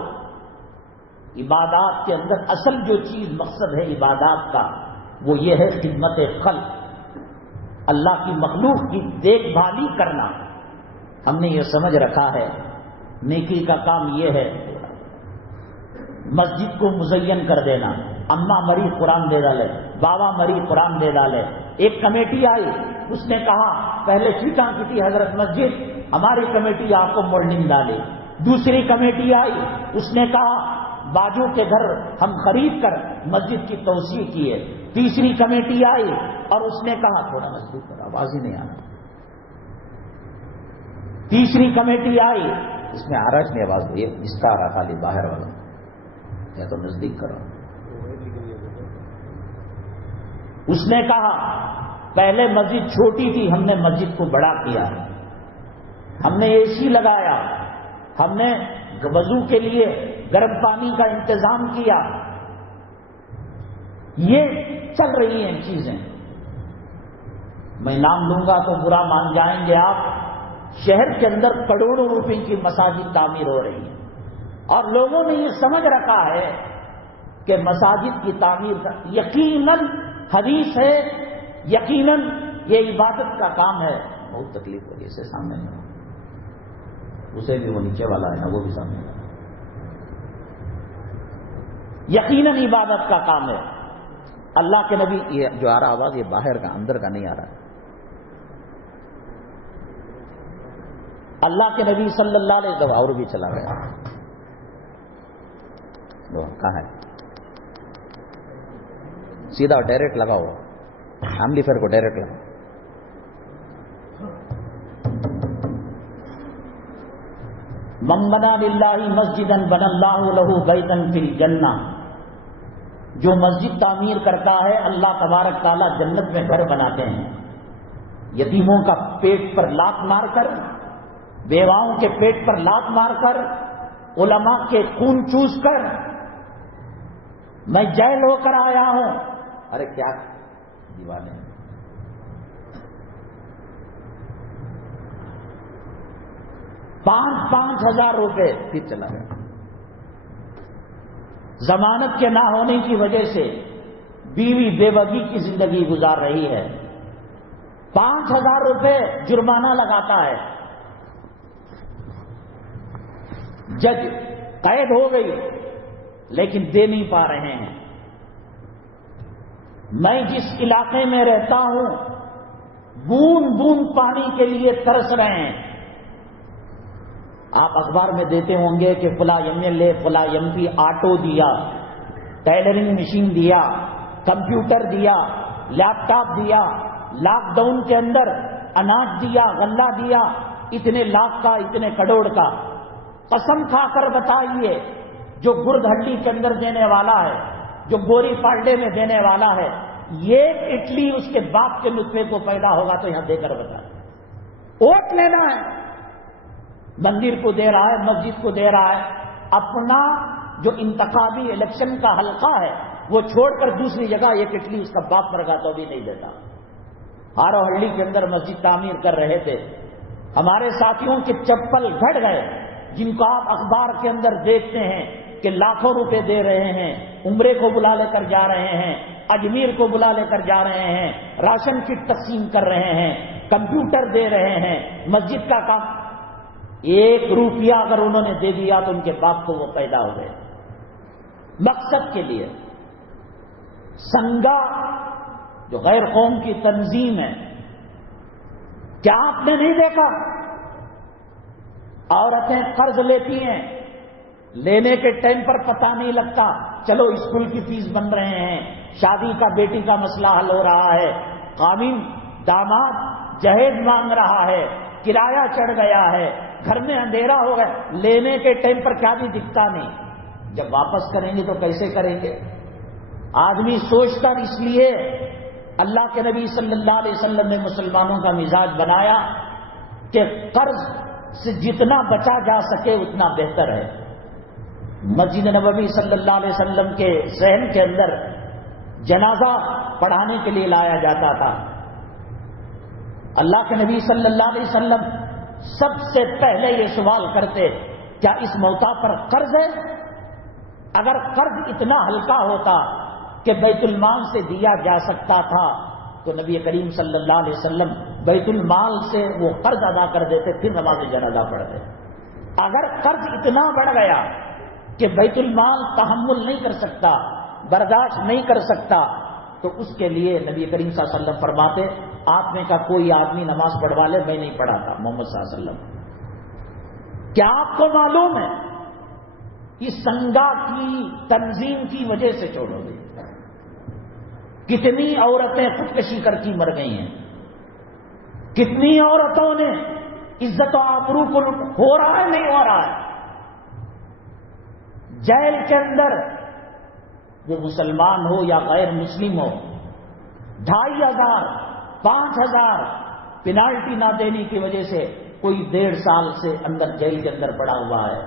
عبادات کے اندر اصل جو چیز مقصد ہے عبادات کا وہ یہ ہے خدمت خلق, اللہ کی مخلوق کی دیکھ بھالی کرنا. ہم نے یہ سمجھ رکھا ہے نیکی کا کام یہ ہے مسجد کو مزین کر دینا. اماں مری قرآن دے ڈالے, بابا مری قرآن دے ڈالے. ایک کمیٹی آئی, اس نے کہا پہلے چیٹاں کی تھی حضرت مسجد, ہماری کمیٹی آپ کو مولڈنگ ڈالے. دوسری کمیٹی آئی, اس نے کہا باجو کے گھر ہم خرید کر مسجد کی توسیع کی ہے. تیسری کمیٹی آئی اور اس نے کہا تھوڑا مضبوط کرو, آواز ہی نہیں آ رہی. تیسری کمیٹی آئی, اس میں آ رہا ہے آواز, یہ اس کا آ رہا خالی باہر والا, یا تو نزدیک کرو. اس نے کہا پہلے مسجد چھوٹی تھی, ہم نے مسجد کو بڑا کیا, ہم نے اے سی لگایا, ہم نے وضو کے لیے گرم پانی کا انتظام کیا. یہ چل رہی ہیں چیزیں. میں نام لوں گا تو برا مان جائیں گے آپ. شہر کے اندر کروڑوں روپے کی مساجد تعمیر ہو رہی ہیں اور لوگوں نے یہ سمجھ رکھا ہے کہ مساجد کی تعمیر یقیناً حدیث ہے, یقیناً یہ عبادت کا کام ہے. بہت تکلیف ہو رہی ہے اسے سامنے میں, اسے بھی وہ نیچے والا ہے نا, وہ بھی سامنے والا. یقیناً عبادت کا کام ہے. اللہ کے نبی, یہ جو آ رہا آواز یہ باہر کا, اندر کا نہیں آ رہا. اللہ کے نبی صلی اللہ علیہ وسلم, اور بھی چلا گیا, کہاں ہے, سیدھا ڈائریکٹ لگاؤ, فیملی فیئر کو ڈائریکٹ لگاؤ. من بنا للہ مسجدا بنى اللہ لہ بیتا فی الجنہ, جو مسجد تعمیر کرتا ہے اللہ تبارک تعالیٰ جنت میں گھر بناتے ہیں. یتیموں کا پیٹ پر لات مار کر, بیواؤں کے پیٹ پر لات مار کر, علماء کے خون چوس کر میں جیل ہو کر آیا ہوں. ارے کیا دیوانے, 5,000 روپے پھر چلا گیا. ضمانت کے نہ ہونے کی وجہ سے بیوی بے وگی کی زندگی گزار رہی ہے. 5,000 روپے جرمانہ لگاتا ہے. جج قید ہو گئی لیکن دے نہیں پا رہے ہیں. میں جس علاقے میں رہتا ہوں بوند بوند پانی کے لیے ترس رہے ہیں. آپ اخبار میں دیتے ہوں گے کہ فلاں MLA فلاں MP آٹو دیا, ٹیلرنگ مشین دیا, کمپیوٹر دیا, لیپ ٹاپ دیا, لاک ڈاؤن کے اندر اناج دیا, غلہ دیا, اتنے لاکھ کا, اتنے کروڑ کا. قسم کھا کر بتائیے جو گرد ہڈی کے اندر دینے والا ہے, جو گوری پالڈے میں دینے والا ہے, یہ اٹلی اس کے باپ کے نطفے کو پیدا ہوگا تو یہاں دے کر بتائیں. ووٹ لینا ہے, مندر کو دے رہا ہے, مسجد کو دے رہا ہے, اپنا جو انتخابی الیکشن کا حلقہ ہے وہ چھوڑ کر دوسری جگہ ایک اٹلی اس کا باپ مر گا تو بھی نہیں دیتا. ہارو ہلڈی کے اندر مسجد تعمیر کر رہے تھے, ہمارے ساتھیوں کے چپل گھٹ گئے جن کو آپ اخبار کے اندر دیکھتے ہیں کہ لاکھوں روپے دے رہے ہیں, عمرے کو بلا لے کر جا رہے ہیں, اجمیر کو بلا لے کر جا رہے ہیں, راشن کٹ تقسیم کر رہے ہیں, کمپیوٹر دے رہے ہیں, مسجد کا کام. 1 روپیہ اگر انہوں نے دے دیا تو ان کے باپ کو وہ پیدا ہو گئے. مقصد کے لیے سنگا جو غیر قوم کی تنظیم ہے, کیا آپ نے نہیں دیکھا عورتیں قرض لیتی ہیں, لینے کے ٹائم پر پتہ نہیں لگتا, چلو اسکول کی فیس بن رہے ہیں, شادی کا بیٹی کا مسئلہ حل ہو رہا ہے, قامین داماد جہیز مانگ رہا ہے, کرایہ چڑھ گیا ہے, گھر میں اندھیرا ہو گیا, لینے کے ٹائم پر کیا بھی دکھتا نہیں. جب واپس کریں گے تو کیسے کریں گے؟ آدمی سوچتا اس لیے اللہ کے نبی صلی اللہ علیہ وسلم نے مسلمانوں کا مزاج بنایا کہ قرض سے جتنا بچا جا سکے اتنا بہتر ہے۔ مسجد نبوی صلی اللہ علیہ وسلم کے ذہن کے اندر جنازہ پڑھانے کے لیے لایا جاتا تھا۔ اللہ کے نبی صلی اللہ علیہ وسلم سب سے پہلے یہ سوال کرتے، کیا اس موتا پر قرض ہے؟ اگر قرض اتنا ہلکا ہوتا کہ بیت المال سے دیا جا سکتا تھا تو نبی کریم صلی اللہ علیہ وسلم بیت المال سے وہ قرض ادا کر دیتے، پھر نماز جنازہ پڑھتے۔ اگر قرض اتنا بڑھ گیا کہ بیت المال تحمل نہیں کر سکتا، برداشت نہیں کر سکتا، تو اس کے لیے نبی کریم صلی اللہ علیہ وسلم فرماتے، آپ میں کا کوئی آدمی نماز پڑھوا لے، میں نہیں پڑھاتا محمد صلی اللہ علیہ وسلم۔ کیا آپ کو معلوم ہے اس سنگا کی تنظیم کی وجہ سے چھوڑو گے کتنی عورتیں خودکشی کر کے مر گئی ہیں؟ کتنی عورتوں نے عزت و آبرو کو ہو رہا ہے نہیں ہو رہا ہے؟ جیل کے اندر وہ مسلمان ہو یا غیر مسلم ہو، 2500 5000 پینالٹی نہ دینے کی وجہ سے کوئی 1.5 سال سے اندر جیل کے اندر پڑا ہوا ہے۔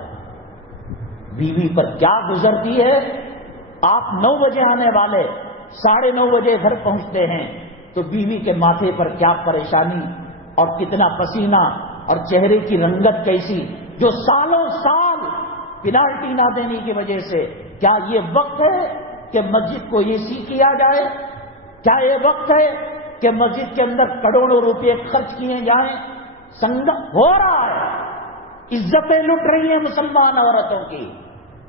بیوی پر کیا گزرتی ہے؟ آپ 9 بجے آنے والے 9:30 بجے گھر پہنچتے ہیں تو بیوی کے ماتھے پر کیا پریشانی اور کتنا پسینہ اور چہرے کی رنگت کیسی، جو سالوں سال پینالٹی نہ دینے کی وجہ سے۔ کیا یہ وقت ہے کہ مسجد کو AC کیا جائے؟ کیا یہ وقت ہے کہ مسجد کے اندر کروڑوں روپے خرچ کیے جائیں؟ سنگم ہو رہا ہے، عزتیں لٹ رہی ہیں مسلمان عورتوں کی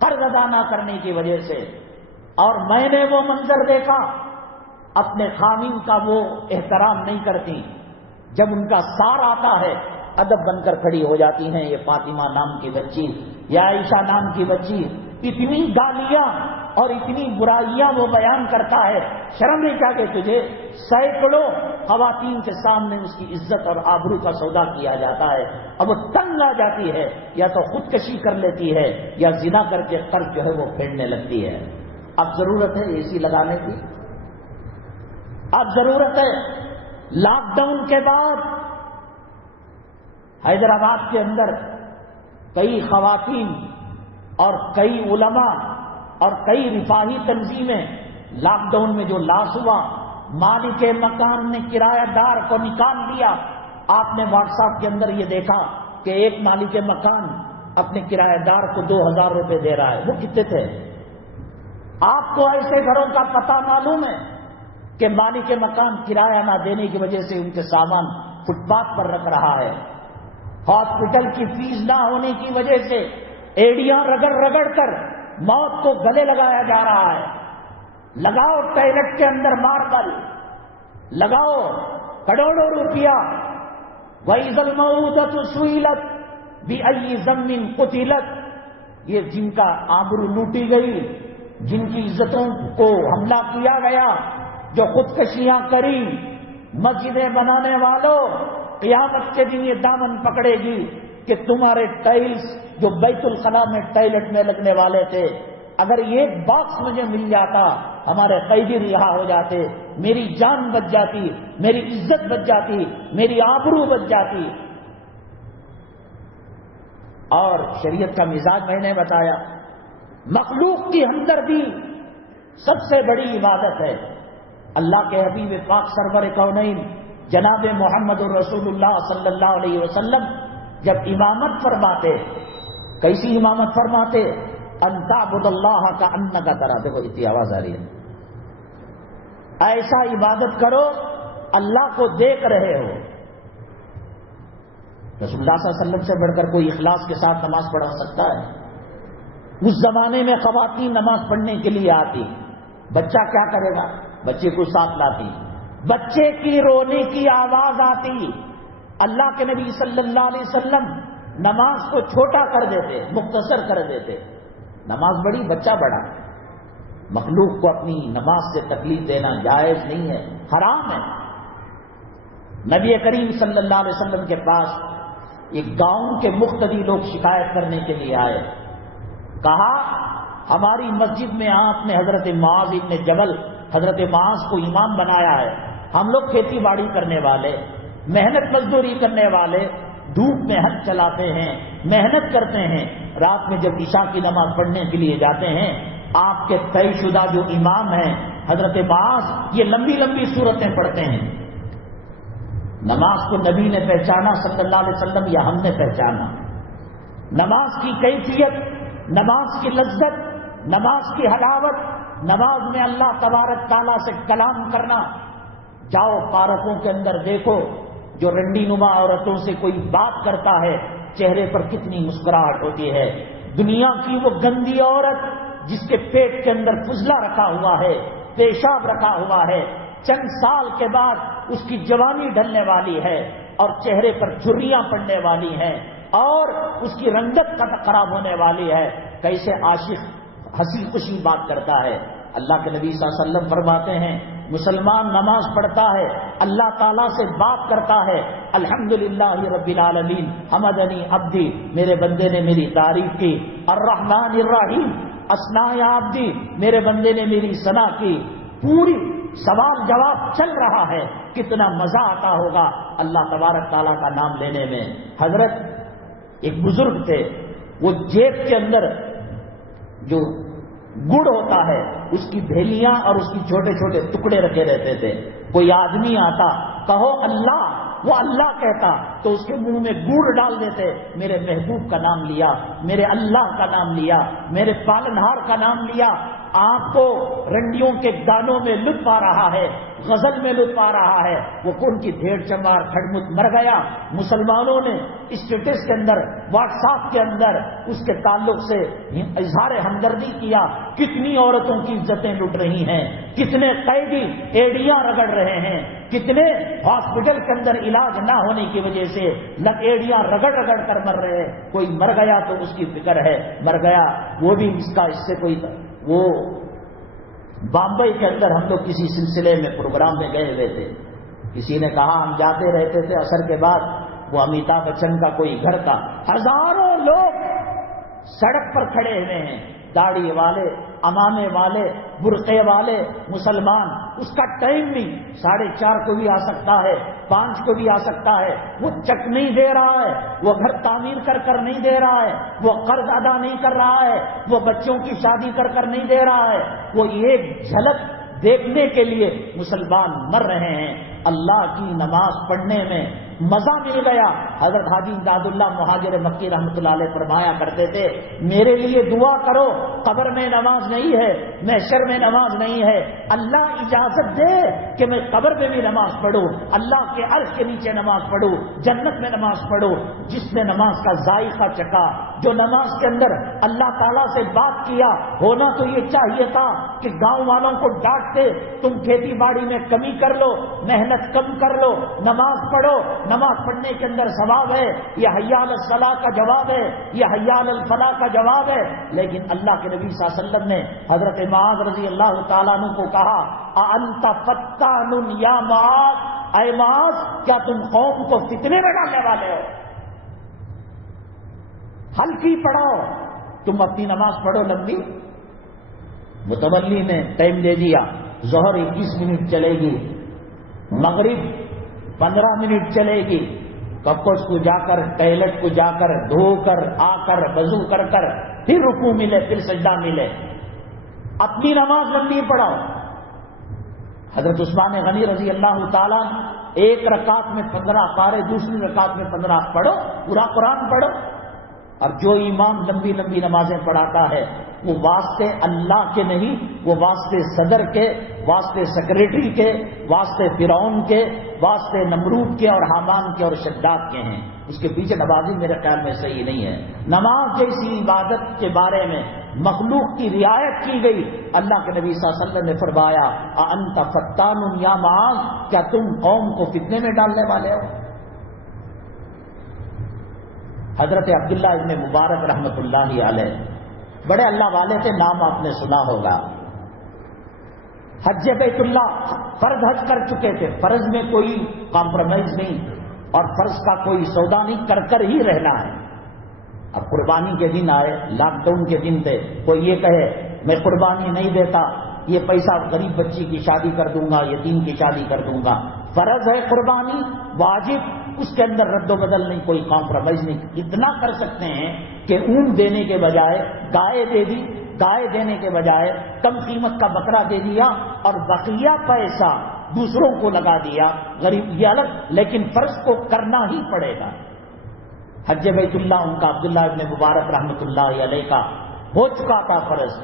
قرض ادا نہ کرنے کی وجہ سے۔ اور میں نے وہ منظر دیکھا، اپنے خامین کا وہ احترام نہیں کرتی، جب ان کا سار آتا ہے ادب بن کر کھڑی ہو جاتی ہیں۔ یہ فاطمہ نام کی بچی یا عائشہ نام کی بچی، اتنی گالیاں اور اتنی برائیاں وہ بیان کرتا ہے، شرم نہیں کیا کہ تجھے؟ سینکڑوں خواتین کے سامنے اس کی عزت اور آبرو کا سودا کیا جاتا ہے، اب وہ تنگ آ جاتی ہے، یا تو خودکشی کر لیتی ہے یا زنا کر کے قرض جو ہے وہ پھیرنے لگتی ہے۔ اب ضرورت ہے AC لگانے کی، اب ضرورت ہے۔ لاک ڈاؤن کے بعد حیدرآباد کے اندر کئی خواتین اور کئی علماء اور کئی رفاہی تنظیمیں، لاک ڈاؤن میں جو لاس ہوا، مالک مکان نے کرایہ دار کو نکال لیا۔ آپ نے واٹس ایپ کے اندر یہ دیکھا کہ ایک مالک مکان اپنے کرایہ دار کو 2000 روپے دے رہا ہے۔ وہ کتنے تھے؟ آپ کو ایسے گھروں کا پتہ معلوم ہے کہ مالک مکان کرایہ نہ دینے کی وجہ سے ان کے سامان فٹ پاتھ پر رکھ رہا ہے، ہاسپٹل کی فیس نہ ہونے کی وجہ سے ایڑیاں رگڑ رگڑ کر موت کو گلے لگایا جا رہا ہے۔ لگاؤ ٹوائلٹ کے اندر ماربل، لگاؤ کروڑوں روپیہ۔ وَإِذَا الْمَوْءُودَةُ سُئِلَتْ بِأَيِّ ذَنبٍ قُتِلَتْ، یہ جن کا آبرو لوٹی گئی، جن کی عزتوں کو حملہ کیا گیا، جو خودکشیاں کری، مسجدیں بنانے والوں، قیامت کے دن یہ دامن پکڑے گی کہ تمہارے ٹائلز جو بیت الخلاء میں ٹائلٹ میں لگنے والے تھے، اگر یہ باکس مجھے مل جاتا ہمارے قیدی رہا ہو جاتے، میری جان بچ جاتی، میری عزت بچ جاتی، میری آبرو بچ جاتی۔ اور شریعت کا مزاج میں نے بتایا، مخلوق کی ہمدردی سب سے بڑی عبادت ہے۔ اللہ کے حبیب پاک سرور کونین جناب محمد رسول اللہ صلی اللہ علیہ وسلم جب امامت فرماتے، کیسی امامت فرماتے؟ ان تعبد اللہ کأنک تراہ۔ دیکھو اتنی آواز آ رہی ہے، ایسا عبادت کرو اللہ کو دیکھ رہے ہو۔ رسول اللہ صلی اللہ علیہ وسلم سے بڑھ کر کوئی اخلاص کے ساتھ نماز پڑھا سکتا ہے؟ اس زمانے میں خواتین نماز پڑھنے کے لیے آتی، بچہ کیا کرے گا؟ بچے کو ساتھ لاتی، بچے کی رونے کی آواز آتی، اللہ کے نبی صلی اللہ علیہ وسلم نماز کو چھوٹا کر دیتے، مختصر کر دیتے۔ نماز بڑی، بچہ بڑا۔ مخلوق کو اپنی نماز سے تکلیف دینا جائز نہیں ہے، حرام ہے۔ نبی کریم صلی اللہ علیہ وسلم کے پاس ایک گاؤں کے مقتدی لوگ شکایت کرنے کے لیے آئے، کہا ہماری مسجد میں آپ نے حضرت معاذ ابن جبل، حضرت معاذ کو امام بنایا ہے. ہم لوگ کھیتی باڑی کرنے والے، محنت مزدوری کرنے والے، دھوپ میں ہل چلاتے ہیں، محنت کرتے ہیں. رات میں جب عشاء کی نماز پڑھنے کے لیے جاتے ہیں، آپ کے طے شدہ جو امام ہیں حضرت معاذ، یہ لمبی لمبی صورتیں پڑھتے ہیں. نماز کو نبی نے پہچانا صلی اللہ علیہ وسلم یا ہم نے پہچانا؟ نماز کی کیفیت، نماز کی لذت، نماز کی حلاوت، نماز میں اللہ تبارک تعالیٰ سے کلام کرنا. جاؤ پارکوں کے اندر دیکھو، جو رنڈی نما عورتوں سے کوئی بات کرتا ہے چہرے پر کتنی مسکراہٹ ہوتی ہے. دنیا کی وہ گندی عورت جس کے پیٹ کے اندر فضلہ رکھا ہوا ہے، پیشاب رکھا ہوا ہے، چند سال کے بعد اس کی جوانی ڈھلنے والی ہے اور چہرے پر جھریاں پڑنے والی ہیں اور اس کی رنگت خراب ہونے والی ہے. کیسے عاشق ہنسی خوشی بات کرتا ہے. اللہ کے نبی صلی اللہ علیہ وسلم فرماتے ہیں مسلمان نماز پڑھتا ہے، اللہ تعالیٰ سے بات کرتا ہے، الحمدللہ رب العالمین حمدنی عبدی، میرے بندے نے میری تعریف کی، الرحمن الرحیم اثنا یا عبدی، میرے بندے نے میری ثنا کی. پوری سوال جواب چل رہا ہے. کتنا مزہ آتا ہوگا اللہ تبارک تعالیٰ کا نام لینے میں. حضرت ایک بزرگ تھے، وہ جیب کے اندر جو گڑ ہوتا ہے اس کی بھیلیاں اور اس کی چھوٹے چھوٹے ٹکڑے رکھے رہتے تھے. کوئی آدمی آتا، کہو اللہ، وہ اللہ کہتا تو اس کے منہ میں گڑ ڈال دیتے. میرے محبوب کا نام لیا، میرے اللہ کا نام لیا، میرے پالنہار کا نام لیا. آپ کو رنڈیوں کے گانوں میں لطف آ رہا ہے، غزل میں لطف آ رہا ہے. وہ کون کی بھیڑ چمار کھڑمت مر گیا. مسلمانوں نے اسٹیٹس کے اندر، واٹس ایپ کے اندر اس کے تعلق سے اظہار ہمدردی کیا. کتنی عورتوں کی عزتیں لٹ رہی ہیں، کتنے قیدی ایڑیاں رگڑ رہے ہیں، کتنے ہاسپٹل کے اندر علاج نہ ہونے کی وجہ سے ایڑیاں رگڑ رگڑ کر مر رہے ہیں. کوئی مر گیا تو اس کی فکر ہے، مر گیا وہ بھی اس سے کوئی. وہ بامبئی کے اندر ہم لوگ کسی سلسلے میں پروگرام میں گئے ہوئے تھے. کسی نے کہا ہم جاتے رہتے تھے عصر کے بعد. وہ امیتابھ بچن کا کوئی گھر تھا، ہزاروں لوگ سڑک پر کھڑے ہوئے ہیں، داڑھی والے، امامے والے، برقعے والے مسلمان. اس کا ٹائم بھی 4:30 کو بھی آ سکتا ہے، 5 کو بھی آ سکتا ہے. وہ چک نہیں دے رہا ہے، وہ گھر تعمیر کر نہیں دے رہا ہے، وہ قرض ادا نہیں کر رہا ہے، وہ بچوں کی شادی کر نہیں دے رہا ہے. وہ ایک جھلک دیکھنے کے لیے مسلمان مر رہے ہیں. اللہ کی نماز پڑھنے میں مزہ مل گیا. حضرت حاجی امداد اللہ مہاجر مکی رحمۃ اللہ علیہ فرمایا کرتے تھے میرے لیے دعا کرو، قبر میں نماز نہیں ہے، محشر میں نماز نہیں ہے. اللہ اجازت دے کہ میں قبر میں بھی نماز پڑھوں، اللہ کے عرش کے نیچے نماز پڑھوں، جنت میں نماز پڑھوں. جس نے نماز کا ذائقہ چکھا، جو نماز کے اندر اللہ تعالیٰ سے بات کیا. ہونا تو یہ چاہیے تھا کہ گاؤں والوں کو ڈانٹتے، تم کھیتی باڑی میں کمی کر لو، محنت کم کر لو، نماز پڑھو. نماز پڑھنے کے اندر ثواب ہے. یہ حی علی الصلاۃ کا جواب ہے، یہ حی علی الفلاح کا جواب ہے. لیکن اللہ کے نبی صلی اللہ علیہ وسلم نے حضرت معاذ رضی اللہ تعالیٰ عنہ کو کہا اَأَنْتَ فَتَّانٌ یا معاذ، اے معاذ کیا تم قوم کو فتنے میں ڈالنے والے ہو؟ ہلکی پڑھاؤ، تم اپنی نماز پڑھو لمبی. متولی نے ٹائم دے دیا، ظہر 21 منٹ چلے گی، مغرب 15 منٹ چلے گی. کپڑ کو جا کر، ٹوائلٹ کو جا کر، دھو کر آ کر وضو کر پھر رکوع ملے، پھر سجدہ ملے. اپنی نماز لمبی پڑھاؤ. حضرت عثمان غنی رضی اللہ تعالیٰ ایک رکعت میں 15 پارے، دوسری رکعت میں 15 پڑھو، پورا قرآن پڑھو. اور جو امام لمبی لمبی نمازیں پڑھاتا ہے وہ واسطے اللہ کے نہیں، وہ واسطے صدر کے، واسطے سیکریٹری کے، واسطے فرعون کے، واسطے نمرود کے اور حامان کے اور شداد کے ہیں. اس کے پیچھے نمازی میرے خیال میں صحیح نہیں ہے. نماز جیسی عبادت کے بارے میں مخلوق کی رعایت کی گئی. اللہ کے نبی صلی اللہ علیہ وسلم نے فرمایا اَأَنْتَ فَتَّانٌ یا معاذ، کیا تم قوم کو فتنے میں ڈالنے والے ہو؟ حضرت عبداللہ ابن مبارک رحمۃ اللہ علیہ بڑے اللہ والے کے نام آپ نے سنا ہوگا. حج بیت اللہ فرض حج کر چکے تھے، فرض میں کوئی کمپرومائز نہیں اور فرض کا کوئی سودا نہیں، کر ہی رہنا ہے. اب قربانی کے دن آئے، لاک ڈاؤن کے دن تھے، کوئی یہ کہے میں قربانی نہیں دیتا، یہ پیسہ غریب بچی کی شادی کر دوں گا، یتیم کی شادی کر دوں گا. فرض ہے قربانی، واجب، اس کے اندر رد و بدل نہیں، کوئی کمپرومائز نہیں. اتنا کر سکتے ہیں کہ اونٹ دینے کے بجائے گائے دے دی، گائے دینے کے بجائے کم قیمت کا بکرا دے دیا اور بقیہ پیسہ دوسروں کو لگا دیا، غریب یہ الگ، لیکن فرض کو کرنا ہی پڑے گا. حج بیت اللہ ان کا عبداللہ ابن مبارک رحمۃ اللہ علیہ کا ہو چکا تھا فرض.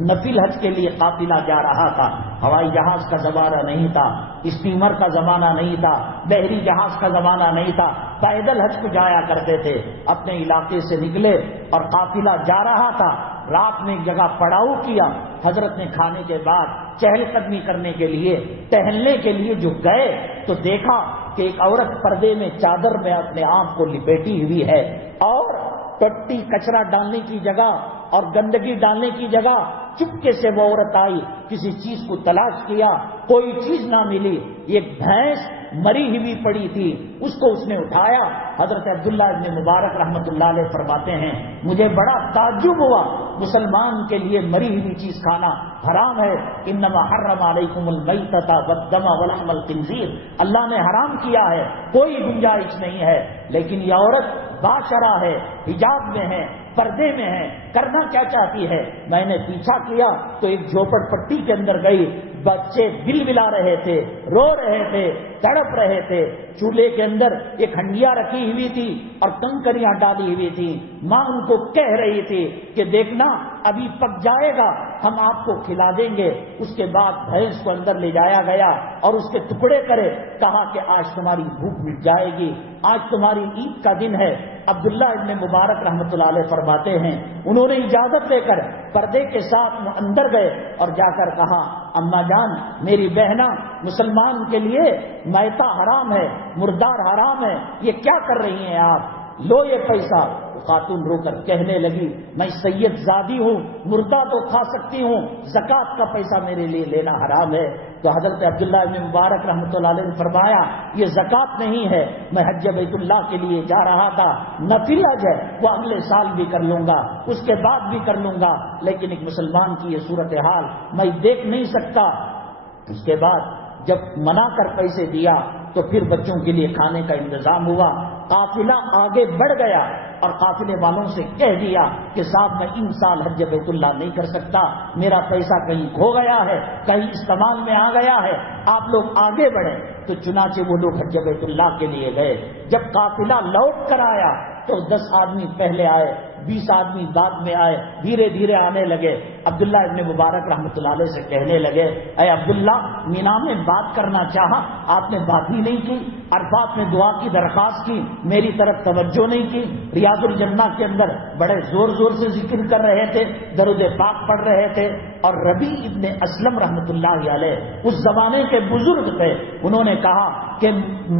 نفل حج کے لیے قافلہ جا رہا تھا، ہوائی جہاز کا زمانہ نہیں تھا، اسٹیمر کا زمانہ نہیں تھا، بحری جہاز کا زمانہ نہیں تھا، پیدل حج کو جایا کرتے تھے. اپنے علاقے سے نکلے اور قافلہ جا رہا تھا، رات میں ایک جگہ پڑاؤ کیا. حضرت نے کھانے کے بعد چہل قدمی کرنے کے لیے، ٹہلنے کے لیے جو گئے تو دیکھا کہ ایک عورت پردے میں چادر میں اپنے آپ کو لپیٹی ہوئی ہے اور ٹٹی کچرا ڈالنے کی جگہ اور گندگی ڈالنے کی جگہ چپکے سے وہ عورت آئی، کسی چیز کو تلاش کیا، کوئی چیز نہ ملی. ایک بھینس مری ہوئی پڑی تھی، اس کو اس نے اٹھایا. حضرت عبداللہ ابن مبارک رحمۃ اللہ علیہ فرماتے ہیں مجھے بڑا تعجب ہوا، مسلمان کے لیے مری ہوئی چیز کھانا حرام ہے. انما حرم علیکم المیتۃ والدم ولحم الخنزیر، اللہ نے حرام کیا ہے، کوئی گنجائش نہیں ہے. لیکن یہ عورت باشرہ ہے، حجاب میں ہے، پردے میں ہے، کرنا کیا چاہتی ہے؟ میں نے پیچھا کیا تو ایک جھوپڑ پٹی کے اندر گئی، بچے بل بلا رہے تھے، رو رہے تھے، تڑپ رہے تھے. چولہے کے اندر ایک ہنڈیا رکھی ہوئی تھی اور کنکریاں ڈالی ہوئی تھی. ماں ان کو کہہ رہی تھی کہ دیکھنا ابھی پک جائے گا، ہم آپ کو کھلا دیں گے. اس کے بعد بھینس کو اندر لے جایا گیا اور اس کے ٹکڑے کرے، کہا کہ آج تمہاری بھوک مٹ جائے گی، آج تمہاری عید کا دن ہے. عبداللہ ابن مبارک رحمۃ اللہ علیہ فرماتے ہیں انہوں نے اجازت لے کر پردے کے ساتھ اندر گئے اور جا کر کہا اماں جان، میری بہنا، مسلمان کے لیے میتہ حرام ہے، مردار حرام ہے، یہ کیا کر رہی ہیں آپ؟ لو یہ پیسہ. خاتون رو کر کہنے لگی میں سید زادی ہوں، مردہ تو کھا سکتی ہوں، زکوٰۃ کا پیسہ میرے لیے لینا حرام ہے. تو حضرت عبداللہ ابن مبارک رحمۃ اللہ علیہ نے فرمایا یہ زکوٰۃ نہیں ہے، میں حج بیت اللہ کے لیے جا رہا تھا، نفل حج ہے، وہ اگلے سال بھی کر لوں گا، اس کے بعد بھی کر لوں گا، لیکن ایک مسلمان کی یہ صورتحال میں دیکھ نہیں سکتا. اس کے بعد جب منا کر پیسے دیا تو پھر بچوں کے لیے کھانے کا انتظام ہوا. قافلہ آگے بڑھ گیا اور قافلے والوں سے کہہ دیا کہ صاحب میں ان سال حج بیت اللہ نہیں کر سکتا، میرا پیسہ کہیں کھو گیا ہے، کہیں استعمال میں آ گیا ہے، آپ لوگ آگے بڑھیں. تو چنانچہ وہ لوگ حج بیت اللہ کے لیے گئے. جب قافلہ لوٹ کر آیا تو 10 آدمی پہلے آئے، 20 آدمی بعد میں آئے، دھیرے دھیرے آنے لگے. عبداللہ ابن مبارک رحمۃ اللہ علیہ سے کہنے لگے اے عبداللہ، مینا میں بات کرنا چاہا، آپ نے بات ہی نہیں کی، عرفات میں دعا کی درخواست کی، میری طرف توجہ نہیں کی. ریاض الجنہ کے اندر بڑے زور زور سے ذکر کر رہے تھے، درود پاک پڑھ رہے تھے. اور ربیع ابن اسلم رحمۃ اللہ علیہ اس زمانے کے بزرگ تھے، انہوں نے کہا کہ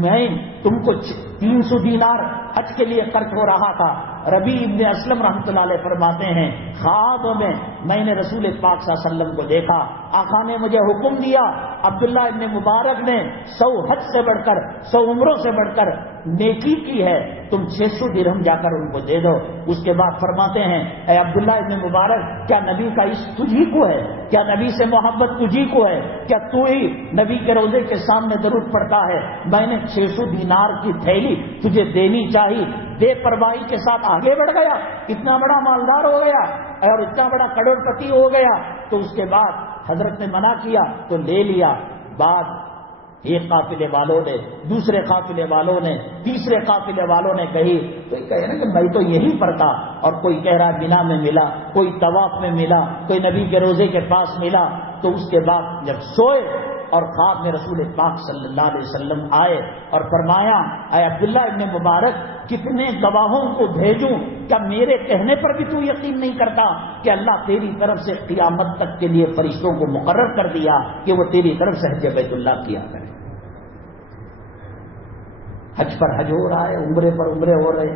میں تم کو 300 دینار حج کے لیے خرچ ہو رہا تھا. ربیع ابن اسلم رحمۃ اللہ علیہ فرماتے ہیں خواب میں نے رسول پاک صلی اللہ علیہ وسلم کو دیکھا، آقا نے مجھے حکم دیا عبداللہ ابن مبارک نے 100 حج سے بڑھ کر 100 عمروں سے بڑھ کر نیکی کی ہے، تم 600 درہم جا کر ان کو دے دو. اس کے بعد فرماتے ہیں اے عبداللہ ابن مبارک، کیا نبی کا عشق تجھی کو ہے؟ کیا نبی سے محبت تجھی کو ہے؟ کیا تو ہی نبی کے روضے کے سامنے درود پڑتا ہے؟ میں نے 600 دینار کی تھیلی تجھے دینی چاہیے. بے پرواہی کے ساتھ آگے بڑھ گیا، اتنا بڑا مالدار ہو گیا اور اتنا بڑا کروڑ پتی ہو گیا. تو اس کے بعد حضرت نے منع کیا تو لے لیا. بعد ایک قافلے والوں نے، دوسرے قافلے والوں نے، تیسرے قافلے والوں نے کہی، کوئی کہے نا کہ میں تو یہی پڑھتا، اور کوئی کہہ رہا بنا میں ملا، کوئی طواف میں ملا، کوئی نبی کے روزے کے پاس ملا. تو اس کے بعد جب سوئے اور خواب میں رسول پاک صلی اللہ علیہ وسلم آئے اور فرمایا اے عبداللہ ابن مبارک، کتنے گواہوں کو بھیجوں؟ کیا میرے کہنے پر بھی تو یقین نہیں کرتا کہ اللہ تیری طرف سے قیامت تک کے لیے فرشتوں کو مقرر کر دیا کہ وہ تیری طرف سے حج بیت اللہ کیا کرے؟ حج پر حج ہو رہا ہے، عمرے پر عمرے ہو رہے،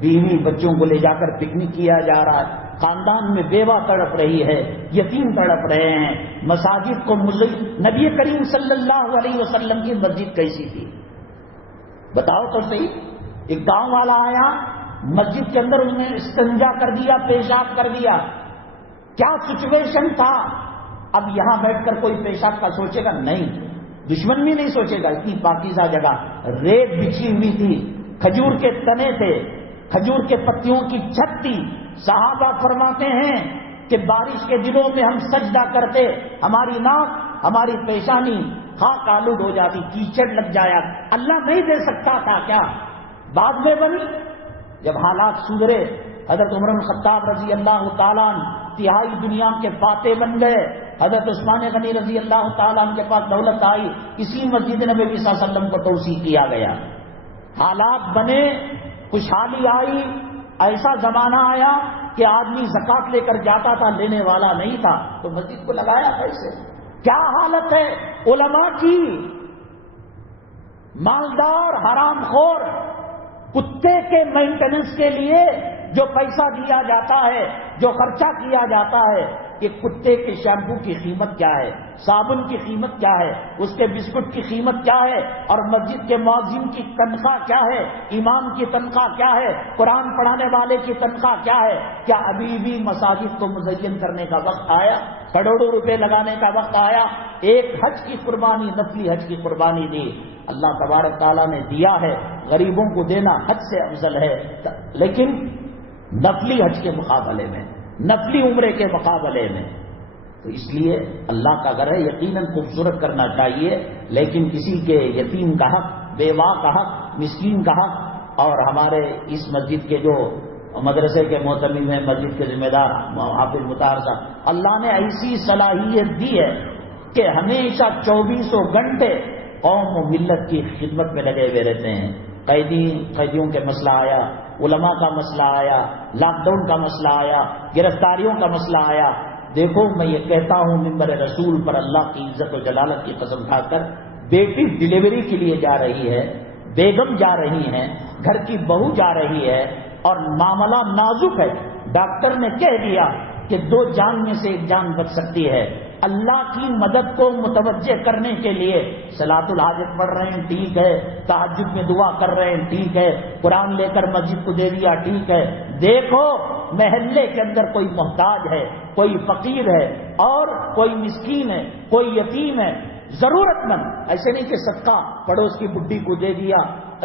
بیوی بچوں کو لے جا کر پکنک کیا جا رہا ہے، خاندان میں بیوہ تڑپ رہی ہے، یتیم تڑپ رہے ہیں. مساجد کو نبی کریم صلی اللہ علیہ وسلم کی مسجد کیسی تھی بتاؤ تو صحیح. ایک گاؤں والا آیا، مسجد کے اندر انہوں نے استنجا کر دیا، پیشاب کر دیا، کیا سچویشن تھا؟ اب یہاں بیٹھ کر کوئی پیشاب کا سوچے گا؟ نہیں، دشمن بھی نہیں سوچے گا۔ اتنی پاکیزہ جگہ، ریت بچھی ہوئی تھی، کھجور کے تنے تھے، کھجور کے پتیوں کی چھت تھی۔ صحابہ فرماتے ہیں کہ بارش کے دنوں میں ہم سجدہ کرتے، ہماری ناک، ہماری پیشانی خاک آلود ہو جاتی، کیچڑ لگ جایا۔ اللہ نہیں دے سکتا تھا کیا؟ بعد میں بنی۔ جب حالات سدھرے، حضرت عمر بن خطاب رضی اللہ تعالیٰ عنہ تہائی دنیا کے فاتح بن گئے، حضرت عثمان غنی رضی اللہ تعالیٰ عنہ کے پاس دولت آئی، اسی مسجد نبوی صلی اللہ علیہ وسلم کو توسیع کیا گیا۔ حالات بنے، خوشحالی آئی، ایسا زمانہ آیا کہ آدمی زکات لے کر جاتا تھا، لینے والا نہیں تھا، تو مسجد کو لگایا کیسے؟ کیا حالت ہے علماء کی؟ مالدار حرام خور کتے کے مینٹیننس کے لیے جو پیسہ دیا جاتا ہے، جو خرچہ کیا جاتا ہے، کہ کتے کے شیمپو کی قیمت کیا ہے، صابن کی قیمت کیا ہے، اس کے بسکٹ کی قیمت کیا ہے، اور مسجد کے مؤذن کی تنخواہ کیا ہے، امام کی تنخواہ کیا ہے، قرآن پڑھانے والے کی تنخواہ کیا ہے؟ کیا ابھی بھی مساجد کو مزین کرنے کا وقت آیا؟ کروڑوں روپے لگانے کا وقت آیا؟ ایک حج کی قربانی، نفلی حج کی قربانی دی، اللہ تبارک تعالیٰ نے دیا ہے، غریبوں کو دینا حج سے افضل ہے، لیکن نفلی حج کے مقابلے میں، نفلی عمرے کے مقابلے میں، تو اس لیے اللہ کا گھر ہے، یقیناً خوبصورت کرنا چاہیے، لیکن کسی کے یتیم کا حق، بیوہ کا حق، مسکین کا حق، اور ہمارے اس مسجد کے جو مدرسے کے معتمد ہیں، مسجد کے ذمہ دار حافظ مطہر صاحب، اللہ نے ایسی صلاحیت دی ہے کہ ہمیشہ 24 گھنٹے قوم و ملت کی خدمت میں لگے ہوئے رہتے ہیں۔ قیدیوں کے مسئلہ آیا، علماء کا مسئلہ آیا، لاک ڈاؤن کا مسئلہ آیا، گرفتاریوں کا مسئلہ آیا، دیکھو میں یہ کہتا ہوں ممبر رسول پر اللہ کی عزت و جلالت کی قسم کھا کر، بیٹی ڈلیوری کے لیے جا رہی ہے، بیگم جا رہی ہیں، گھر کی بہو جا رہی ہے، اور معاملہ نازک ہے، ڈاکٹر نے کہہ دیا کہ 2 جان میں سے 1 جان بچ سکتی ہے، اللہ کی مدد کو متوجہ کرنے کے لیے صلاۃ الحاجت پڑھ رہے ہیں، ٹھیک ہے، تہجد میں دعا کر رہے ہیں، ٹھیک ہے، قرآن لے کر مسجد کو دے دیا، ٹھیک ہے، دیکھو محلے کے اندر کوئی محتاج ہے، کوئی فقیر ہے، اور کوئی مسکین ہے، کوئی یتیم ہے، ضرورت مند، ایسے نہیں کہ صدقہ پڑوس کی بڈھی کو دے دیا،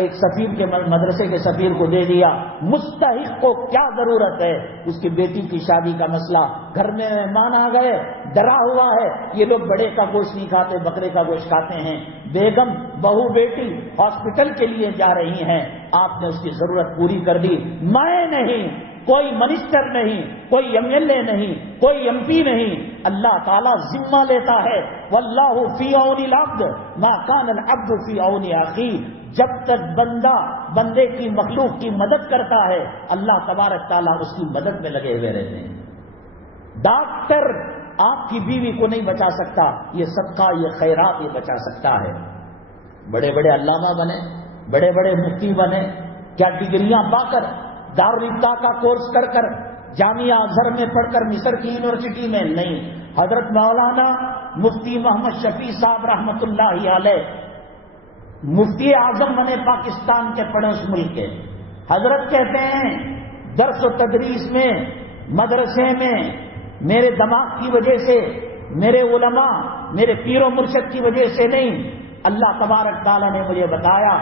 ایک سفیر کے مدرسے کے سفیر کو دے دیا، مستحق کو کیا ضرورت ہے؟ اس کی بیٹی کی شادی کا مسئلہ، گھر میں مہمان آ گئے، ڈرا ہوا ہے، یہ لوگ بڑے کا گوشت نہیں کھاتے، بکرے کا گوشت کھاتے ہیں، بیگم بہو بیٹی ہاسپٹل کے لیے جا رہی ہیں، آپ نے اس کی ضرورت پوری کر دی، میں نہیں، کوئی منسٹر نہیں، کوئی ایم ایل اے نہیں، کوئی ایم پی نہیں، اللہ تعالیٰ ذمہ لیتا ہے، واللہ فی عون العبد ما کان العبد فی عون اخیہ، جب تک بندہ بندے کی مخلوق کی مدد کرتا ہے، اللہ تبارک تعالیٰ اس کی مدد میں لگے ہوئے رہتے ہیں۔ ڈاکٹر آپ کی بیوی کو نہیں بچا سکتا، یہ صدقہ، یہ خیرات، یہ بچا سکتا ہے۔ بڑے بڑے علامہ بنے، بڑے بڑے مفتی بنے، کیا ڈگریاں پا کر، دارالفتہ کا کورس کر کر، جامعہ ازہر میں پڑھ کر، مصر کی یونیورسٹی میں نہیں، حضرت مولانا مفتی محمد شفیع صاحب رحمۃ اللہ علیہ مفتی اعظم بنے پاکستان کے پڑوس ملک کے، حضرت کہتے ہیں درس و تدریس میں، مدرسے میں میرے دماغ کی وجہ سے، میرے علماء، میرے پیر و مرشد کی وجہ سے نہیں، اللہ تبارک تعالیٰ نے مجھے بتایا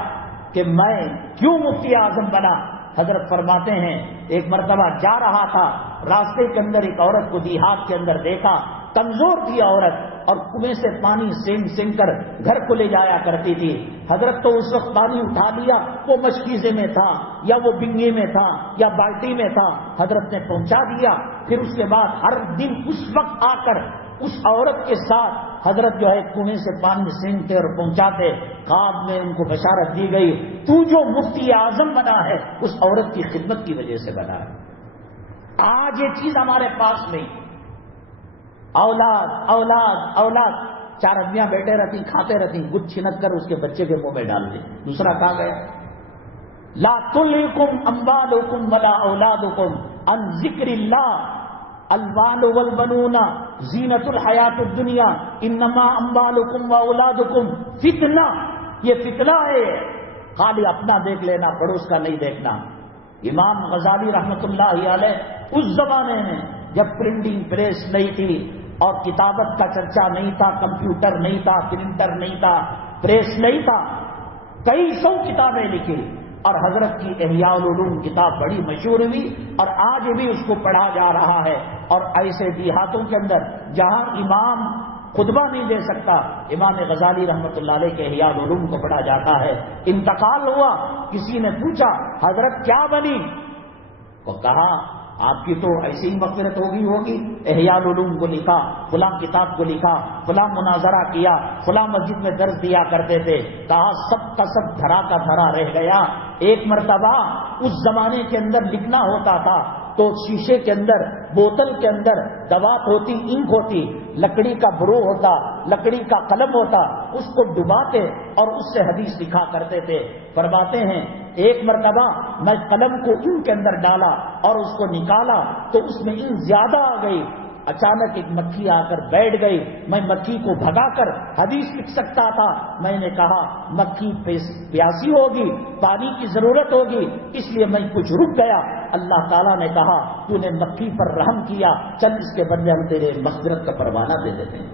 کہ میں کیوں مفتی اعظم بنا۔ حضرت فرماتے ہیں ایک مرتبہ جا رہا تھا، راستے کے اندر ایک عورت کو دیہات کے اندر دیکھا، کمزور تھی عورت، اور کنویں سے پانی سینگ کر گھر کو لے جایا کرتی تھی۔ حضرت تو اس وقت پانی اٹھا لیا، وہ مشکیزے میں تھا، یا وہ بنگے میں تھا، یا بالٹی میں تھا، حضرت نے پہنچا دیا۔ پھر اس کے بعد ہر دن اس وقت آ کر اس عورت کے ساتھ حضرت جو ہے کنویں سے پانی سینگتے اور پہنچاتے۔ خواب میں ان کو بشارت دی گئی، تو جو مفتی اعظم بنا ہے اس عورت کی خدمت کی وجہ سے بنا ہے۔ آج یہ چیز ہمارے پاس نہیں، اولاد اولاد اولاد، 4 آدمیاں بیٹھے رہتی، کھاتے رہتی، گچھ چھنک کر اس کے بچے کے منہ میں ڈال دی، دوسرا کہاں گیا؟ لا تلہکم اموالکم ولا اولادکم عن ذکر اللہ، المال والبنون زینت الحیات الدنیا انما اموالکم واولادکم فتنہ، یہ فتنہ ہے، خالی اپنا دیکھ لینا، پڑوس کا نہیں دیکھنا۔ امام غزالی رحمت اللہ علیہ اس زمانے میں جب پرنٹنگ پریس نہیں تھی اور کتابت کا چرچا نہیں تھا، کمپیوٹر نہیں تھا، پرنٹر نہیں تھا، پریس نہیں تھا، کئی سو کتابیں لکھی اور حضرت کی احیاء العلوم کتاب بڑی مشہور ہوئی اور آج بھی اس کو پڑھا جا رہا ہے. اور ایسے دیہاتوں کے اندر جہاں امام خطبہ نہیں دے سکتا، امام غزالی رحمت اللہ علیہ کے احیاء العلوم کو پڑھا جاتا ہے. انتقال ہوا، کسی نے پوچھا حضرت کیا بنی؟ وہ کہا آپ کی تو ایسی ہی مغفرت ہوگی، احیاء العلوم کو لکھا، فلاں کتاب کو لکھا، فلاں مناظرہ کیا، فلاں مسجد میں درس دیا کرتے تھے. کہا سب کا سب دھرا کا دھرا رہ گیا. ایک مرتبہ اس زمانے کے اندر لکھنا ہوتا تھا تو شیشے کے اندر، بوتل کے اندر دوات ہوتی، انک ہوتی، لکڑی کا برو ہوتا، لکڑی کا قلم ہوتا، اس کو ڈباتے اور اس سے حدیث لکھا کرتے تھے. فرماتے ہیں ایک مرتبہ میں قلم کو انک کے اندر ڈالا اور اس کو نکالا تو اس میں انک زیادہ آ گئی. اچانک ایک مکھی آ کر بیٹھ گئی. میں مکھی کو بھگا کر حدیث لکھ سکتا تھا. میں نے کہا مکھی پیاسی ہوگی، پانی کی ضرورت ہوگی، اس لیے میں کچھ رک گیا. اللہ تعالیٰ نے کہا تو نے مکھی پر رحم کیا، چل اس کے بدلے ہم تیرے مغفرت کا پروانہ دے دیتے ہیں.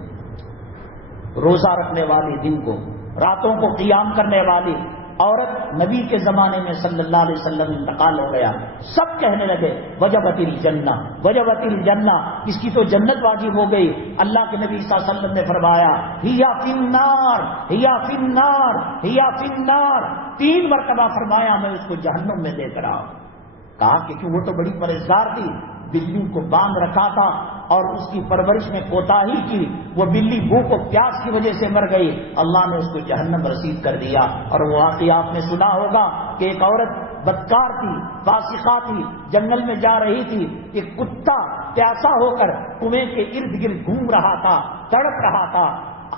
روزہ رکھنے والی، دن کو راتوں کو قیام کرنے والی عورت نبی کے زمانے میں صلی اللہ علیہ وسلم انتقال ہو گیا. سب کہنے لگے وجبت الجنہ، وجبت الجنہ، اس کی تو جنت واجب ہو گئی. اللہ کے نبی صلی اللہ علیہ وسلم نے فرمایا ہیا فی النار، ہیا فی النار، ہیا فی النار. 3 مرتبہ فرمایا میں اس کو جہنم میں دیکھ رہا ہوں. کہا کہ وہ تو بڑی پرہیزگار تھی، بلی کو باندھ رکھا تھا اور اس کی پرورش میں کوتاہی کی، وہ بلی بھوک و پیاس کی وجہ سے مر گئی. اللہ نے اس کو جہنم رسید کر دیا. اور وہ واقعہ آپ نے سنا ہوگا کہ ایک عورت بدکار تھی، فاسقہ تھی، جنگل میں جا رہی تھی. ایک کتا پیاسا ہو کر کنویں کے ارد گرد گھوم رہا تھا، تڑپ رہا تھا.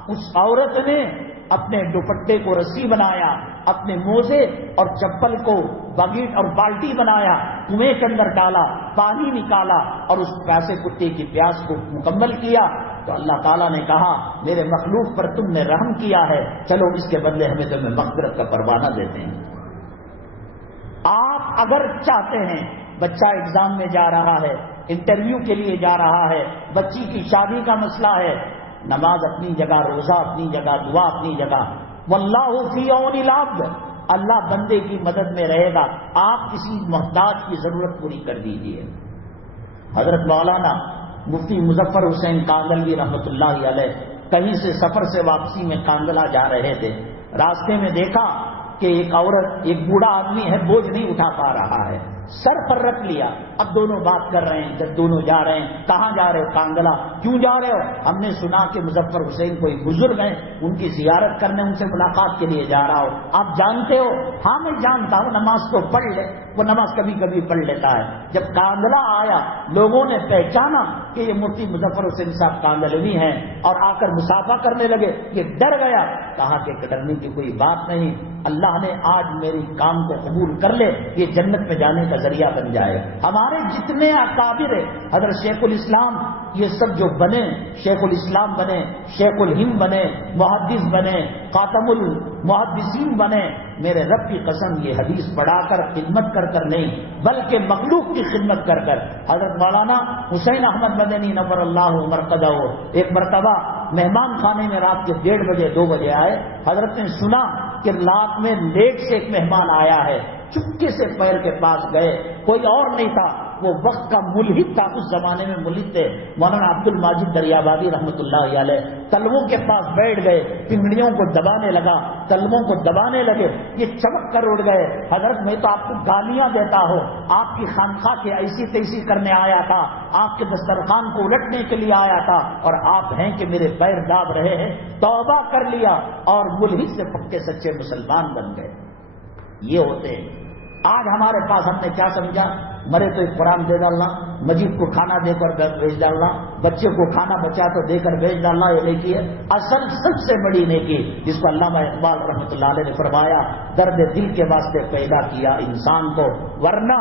اس عورت نے اپنے دوپٹے کو رسی بنایا، اپنے موزے اور چپل کو بکیٹ اور بالٹی بنایا، کنویں کے اندر ڈالا، پانی نکالا اور اس پیاسے کتے کی پیاس کو مکمل کیا. تو اللہ تعالیٰ نے کہا میرے مخلوق پر تم نے رحم کیا ہے، چلو اس کے بدلے ہمیں تمہیں مغفرت کا پروانہ دیتے ہیں. آپ اگر چاہتے ہیں، بچہ ایگزام میں جا رہا ہے، انٹرویو کے لیے جا رہا ہے، بچی کی شادی کا مسئلہ ہے، نماز اپنی جگہ، روزہ اپنی جگہ، دعا اپنی جگہ. واللہ فی عون العبد، اللہ بندے کی مدد میں رہے گا. آپ کسی محتاج کی ضرورت پوری کر دیجیے. حضرت مولانا مفتی مظفر حسین کاندلوی رحمۃ اللہ علیہ کہیں سے سفر سے واپسی میں کاندلا جا رہے تھے. راستے میں دیکھا کہ ایک عورت، ایک بوڑھا آدمی ہے، بوجھ نہیں اٹھا پا رہا ہے، سر پر رکھ لیا. اب دونوں بات کر رہے ہیں. جب دونوں جا رہے ہیں، کہاں جا رہے ہو؟ کاندلا. کیوں جا رہے ہو؟ ہم نے سنا کہ مظفر حسین کوئی بزرگ ہیں، ان کی زیارت کرنے، ان سے ملاقات کے لیے جا رہا ہو. آپ جانتے ہو؟ ہاں میں جانتا ہوں، نماز تو پڑھ لے. وہ نماز کبھی کبھی پڑھ لیتا ہے. جب کاندلا آیا، لوگوں نے پہچانا کہ یہ مفتی مظفر حسین صاحب کاندلوی ہیں اور آ کر مصافحہ کرنے لگے. یہ ڈر گیا. کہا کہ ڈرنے کی کوئی بات نہیں، اللہ نے آج میری کام کو قبول کر لے، یہ جنت میں جانے کا ذریعہ بن جائے. ہمارے جتنے اکابر ہیں، حضرت شیخ الاسلام، یہ سب جو بنے، شیخ الاسلام بنے، شیخ الہند بنے، محدث بنے، خاتم المحدثین بنے، میرے رب کی قسم یہ حدیث پڑھا کر، خدمت کر کر نہیں بلکہ مخلوق کی خدمت کر کر. حضرت مولانا حسین احمد مدنی نور اللہ مرقدہ ایک مرتبہ مہمان خانے میں رات کے 1:30 بجے 2 بجے آئے. حضرت نے سنا کہ رات میں لیٹ سے ایک مہمان آیا ہے. چپکے سے پیر کے پاس گئے، کوئی اور نہیں تھا، وہ وقت کا ملحد تھا، اس زمانے میں ملحد تھے، مولانا عبد الماجد دریابادی رحمۃ اللہ علیہ. تلووں کے پاس بیٹھ گئے، پنگڑیوں کو دبانے لگا، تلووں کو دبانے لگے. یہ چمک کر اڑ گئے. حضرت میں تو آپ کو گالیاں دیتا ہوں، آپ کی خانقاہ کے ایسی تیسی کرنے آیا تھا، آپ کے دسترخوان کو الٹنے کے لیے آیا تھا، اور آپ ہیں کہ میرے پیر داب رہے ہیں. توبہ کر لیا اور ملحد سے پکے سچے مسلمان بن گئے. یہ ہوتے ہیں. آج ہمارے پاس ہم نے کیا سمجھا؟ مرے تو ایک قرآن دے ڈالنا، مجید کو کھانا دے کر بھیج ڈالنا، بچے کو کھانا بچا تو دے کر بھیج ڈالنا، یہ نیکی ہے. اصل سب سے بڑی نیکی جس کو علامہ اقبال رحمۃ اللہ علیہ نے فرمایا، درد دل کے واسطے پیدا کیا انسان کو، ورنہ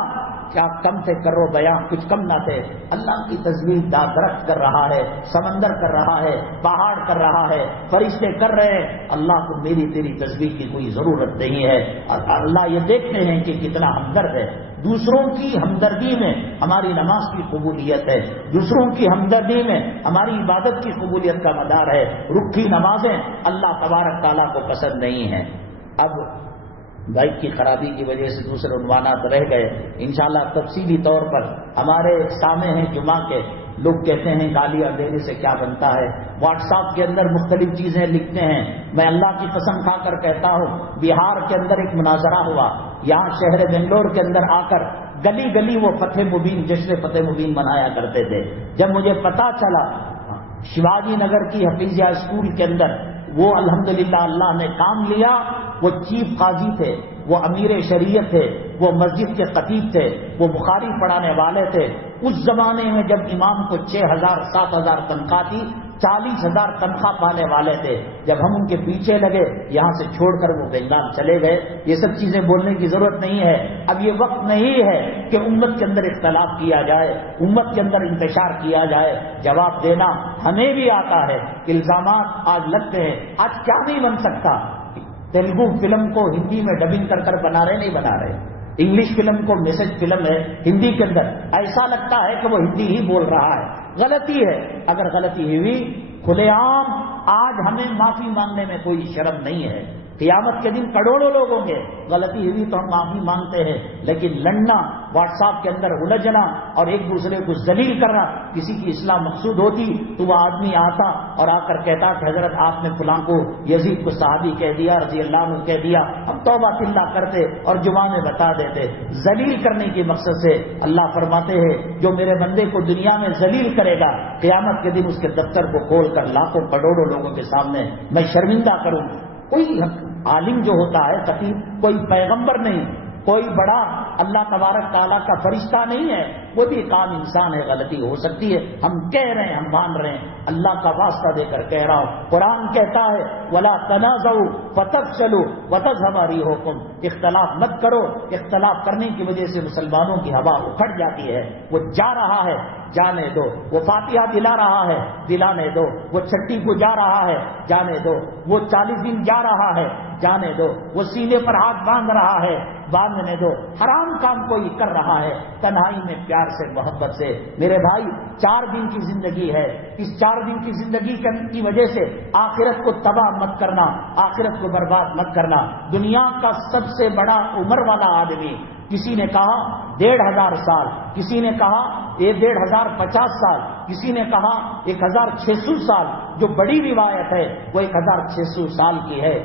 کیا کم تھے کرو بیاں، کچھ کم نہ تھے. اللہ کی تسبیح درخت کر رہا ہے، سمندر کر رہا ہے، پہاڑ کر رہا ہے، فرشتے کر رہے ہیں. اللہ کو میری تیری تسبیح کی کوئی ضرورت نہیں ہے. اور اللہ یہ دیکھتے ہیں کہ کتنا ہمدرد ہے. دوسروں کی ہمدردی میں ہماری نماز کی قبولیت ہے، دوسروں کی ہمدردی میں ہماری عبادت کی قبولیت کا مدار ہے۔ رکھی نمازیں اللہ تبارک تعالیٰ کو پسند نہیں ہیں۔ اب بائک کی خرابی کی وجہ سے دوسرے عنوانات رہ گئے، انشاءاللہ تفصیلی طور پر ہمارے سامنے ہیں جمعہ کے۔ لوگ کہتے ہیں گالیاں دینے سے کیا بنتا ہے، واٹس ایپ کے اندر مختلف چیزیں لکھتے ہیں۔ میں اللہ کی قسم کھا کر کہتا ہوں، بہار کے اندر ایک مناظرہ ہوا، یہاں شہر بنگلور کے اندر آ کر گلی گلی وہ فتح مبین، جشن فتح مبین منایا کرتے تھے۔ جب مجھے پتا چلا شیواجی نگر کی حفیظیہ اسکول کے اندر وہ الحمدللہ اللہ نے کام لیا، وہ چیف قاضی تھے، وہ امیر شریعت تھے، وہ مسجد کے خطیب تھے، وہ بخاری پڑھانے والے تھے۔ اس زمانے میں جب امام کو 6,000 7,000 تنخواہ تھی، 40,000 تنخواہ پانے والے تھے۔ جب ہم ان کے پیچھے لگے، یہاں سے چھوڑ کر وہ بنگال چلے گئے۔ یہ سب چیزیں بولنے کی ضرورت نہیں ہے۔ اب یہ وقت نہیں ہے کہ امت کے اندر اختلاف کیا جائے، امت کے اندر انتشار کیا جائے۔ جواب دینا ہمیں بھی آتا ہے، الزامات آج لگتے ہیں۔ آج کیا نہیں بن سکتا؟ تیلگو فلم کو ہندی میں ڈبنگ کر کر بنا رہے، نہیں بنا رہے۔ انگلش فلم کو میسج فلم ہے ہندی کے اندر، ایسا لگتا ہے کہ وہ ہندی ہی بول رہا ہے۔ غلطی ہے، اگر غلطی ہوئی کھلے عام آج ہمیں معافی مانگنے میں کوئی شرم نہیں ہے۔ قیامت کے دن کروڑوں لوگ ہوں گے، غلطی ہوئی تو ہم معافی مانگتے ہیں، لیکن لڑنا، واٹس ایپ کے اندر الجھنا اور ایک دوسرے کو ذلیل کرنا، کسی کی اصلاح مقصود ہوتی تو وہ آدمی آتا اور آ کر کہتا کہ حضرت آپ نے فلاں کو، یزید کو صحابی کہہ دیا، رضی اللہ عنہ کہہ دیا، ہم توبہ اللہ کرتے اور جمعہ میں بتا دیتے۔ ذلیل کرنے کے مقصد سے اللہ فرماتے ہیں جو میرے بندے کو دنیا میں ذلیل کرے گا، قیامت کے دن اس کے دفتر کو کھول کر لاکھوں کروڑوں لوگوں کے سامنے میں شرمندہ کروں۔ کوئی عالم جو ہوتا ہے خطیب، کوئی پیغمبر نہیں، کوئی بڑا اللہ تبارک تعالیٰ کا فرشتہ نہیں ہے، وہ بھی ایک عام انسان ہے، غلطی ہو سکتی ہے۔ ہم کہہ رہے ہیں، ہم مان رہے ہیں، اللہ کا واسطہ دے کر کہہ رہا ہوں۔ قرآن کہتا ہے وَلَا تَنَازَعُوا فَتَفْشَلُوا وَتَذْهَبَ رِيحُكُمْ، اختلاف مت کرو۔ اختلاف کرنے کی وجہ سے مسلمانوں کی ہوا اکھڑ جاتی ہے۔ وہ جا رہا ہے، جانے دو۔ وہ فاتحہ دلا رہا ہے، دلانے دو۔ وہ چھٹی کو جا رہا ہے، جانے دو۔ وہ 40 دن جا رہا ہے، جانے دو۔ وہ سینے پر ہاتھ باندھ رہا ہے، باندھنے دو۔ حرام کام کوئی کر رہا ہے، تنہائی میں پیار سے محبت سے۔ میرے بھائی 4 دن کی زندگی ہے، اس 4 دن کی زندگی کی وجہ سے آخرت کو تباہ مت کرنا، آخرت کو برباد مت کرنا۔ دنیا کا سب سے بڑا عمر والا آدمی، کسی نے کہا 1,500 سال، کسی نے کہا 1,550 سال، کسی نے کہا 1,600 سال۔ جو بڑی روایت ہے وہ 1,600 سال کی ہے۔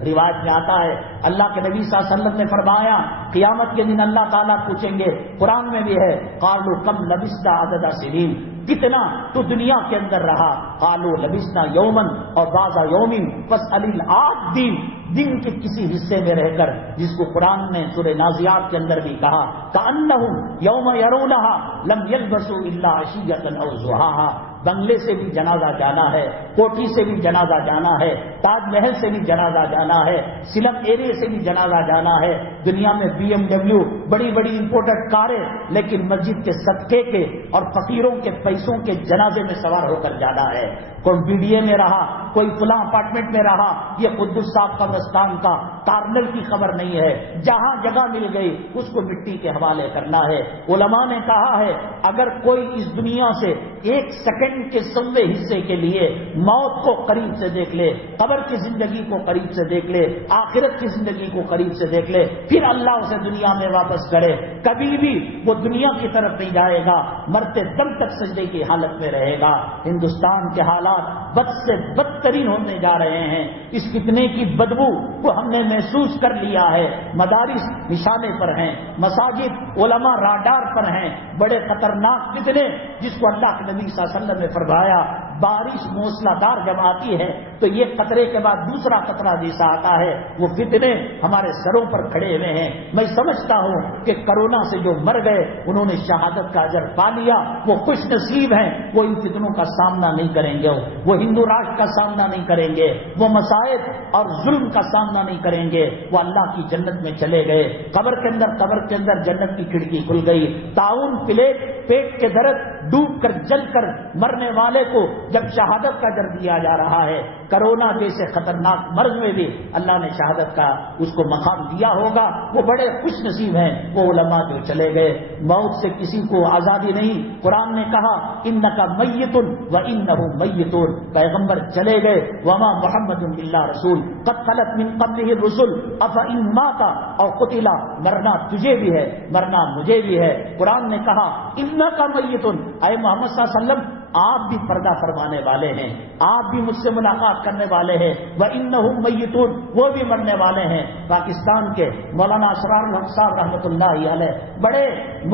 روایت میں آتا ہے اللہ کے نبی صلی اللہ علیہ وسلم نے فرمایا قیامت کے دن اللہ تعالیٰ پوچھیں گے، قرآن میں بھی ہے، قالوا کم لبثت عدد سنین، کتنا تو دنیا کے اندر رہا؟ قالوا لبثنا یوما اور بعض یوم فاسأل العادین، دن کے کسی حصے میں رہ کر، جس کو قرآن نے سورہ نازعات کے اندر بھی کہا کأنہم یوم یرونہا لم یلبثوا الا عشیۃ او ضحاہا۔ بنگلے سے بھی جنازہ جانا ہے، کوٹھی سے بھی جنازہ جانا ہے، تاج محل سے بھی جنازہ جانا ہے، سلم ایریا سے بھی جنازہ جانا ہے۔ دنیا میں BMW، بڑی بڑی امپورٹڈ کاریں، لیکن مسجد کے صدقے کے اور فقیروں کے پیسوں کے جنازے میں سوار ہو کر جانا ہے۔ کوئی BDA میں رہا، کوئی فلاں اپارٹمنٹ میں رہا، یہ قدس صاحب قبرستان کا تارنل کی خبر نہیں ہے۔ جہاں جگہ مل گئی اس کو مٹی کے حوالے کرنا ہے۔ علماء نے کہا ہے اگر کوئی اس دنیا سے 1 سیکنڈ کے 100ویں حصے کے لیے موت کو قریب سے دیکھ لے، قبر کی زندگی کو قریب سے دیکھ لے، آخرت کی زندگی کو قریب سے دیکھ لے، پھر اللہ اسے دنیا میں واپس کرے، کبھی بھی وہ دنیا کی طرف نہیں جائے گا، مرتے دم تک سجدے کی حالت میں رہے گا۔ ہندوستان کے حالات بد سے بدترین ہونے جا رہے ہیں۔ اس فتنے کی بدبو کو ہم نے محسوس کر لیا ہے۔ مدارس نشانے پر ہیں، مساجد علماء راڈار پر ہیں۔ بڑے خطرناک فتنے جس کو اللہ کے نبی صلی اللہ علیہ وسلم نے فرمایا بارش موسلا دار جب آتی ہے تو یہ قطرے کے بعد دوسرا قطرہ جیسا آتا ہے، وہ فتنے ہمارے سروں پر کھڑے ہوئے ہیں۔ میں سمجھتا ہوں کہ کرونا سے جو مر گئے انہوں نے شہادت کا اجر پا لیا، وہ خوش نصیب ہیں، وہ ان فتنوں کا سامنا نہیں کریں گے، وہ ہندو راج کا سامنا نہیں کریں گے، وہ مسائل اور ظلم کا سامنا نہیں کریں گے، وہ اللہ کی جنت میں چلے گئے۔ قبر کے اندر جنت کی کھڑکی کھل گئی۔ طاعون، پیٹ کے درد، ڈوب کر جل کر مرنے والے کو جب شہادت کا در دیا جا رہا ہے، کرونا جیسے خطرناک مرض میں بھی اللہ نے شہادت کا اس کو مقام دیا ہوگا، وہ بڑے خوش نصیب ہیں وہ علماء جو چلے گئے۔ موت سے کسی کو آزادی نہیں۔ قرآن نے کہا انک میت وانہ میتون، پیغمبر چلے گئے، وما محمد الا رسول قد خلت من قبلہ الرسل افان مات او قتل، مرنا تجھے بھی ہے، مرنا مجھے بھی ہے۔ قرآن نے کہا انک میت، اے محمد صلی اللہ علیہ وسلم آپ بھی پردہ فرمانے والے ہیں، آپ بھی مجھ سے ملاقات کرنے والے ہیں، وَإِنَّهُمْ مَيِّتُونَ، وہ بھی مرنے والے ہیں۔ پاکستان کے مولانا اسرار الحق صاحب رحمۃ اللہ علیہ بڑے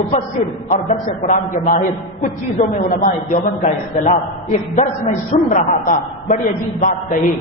مفسر اور درس قرآن کے ماہر، کچھ چیزوں میں علماء دیوبند کا اختلاف، ایک درس میں سن رہا تھا، بڑی عجیب بات کہی،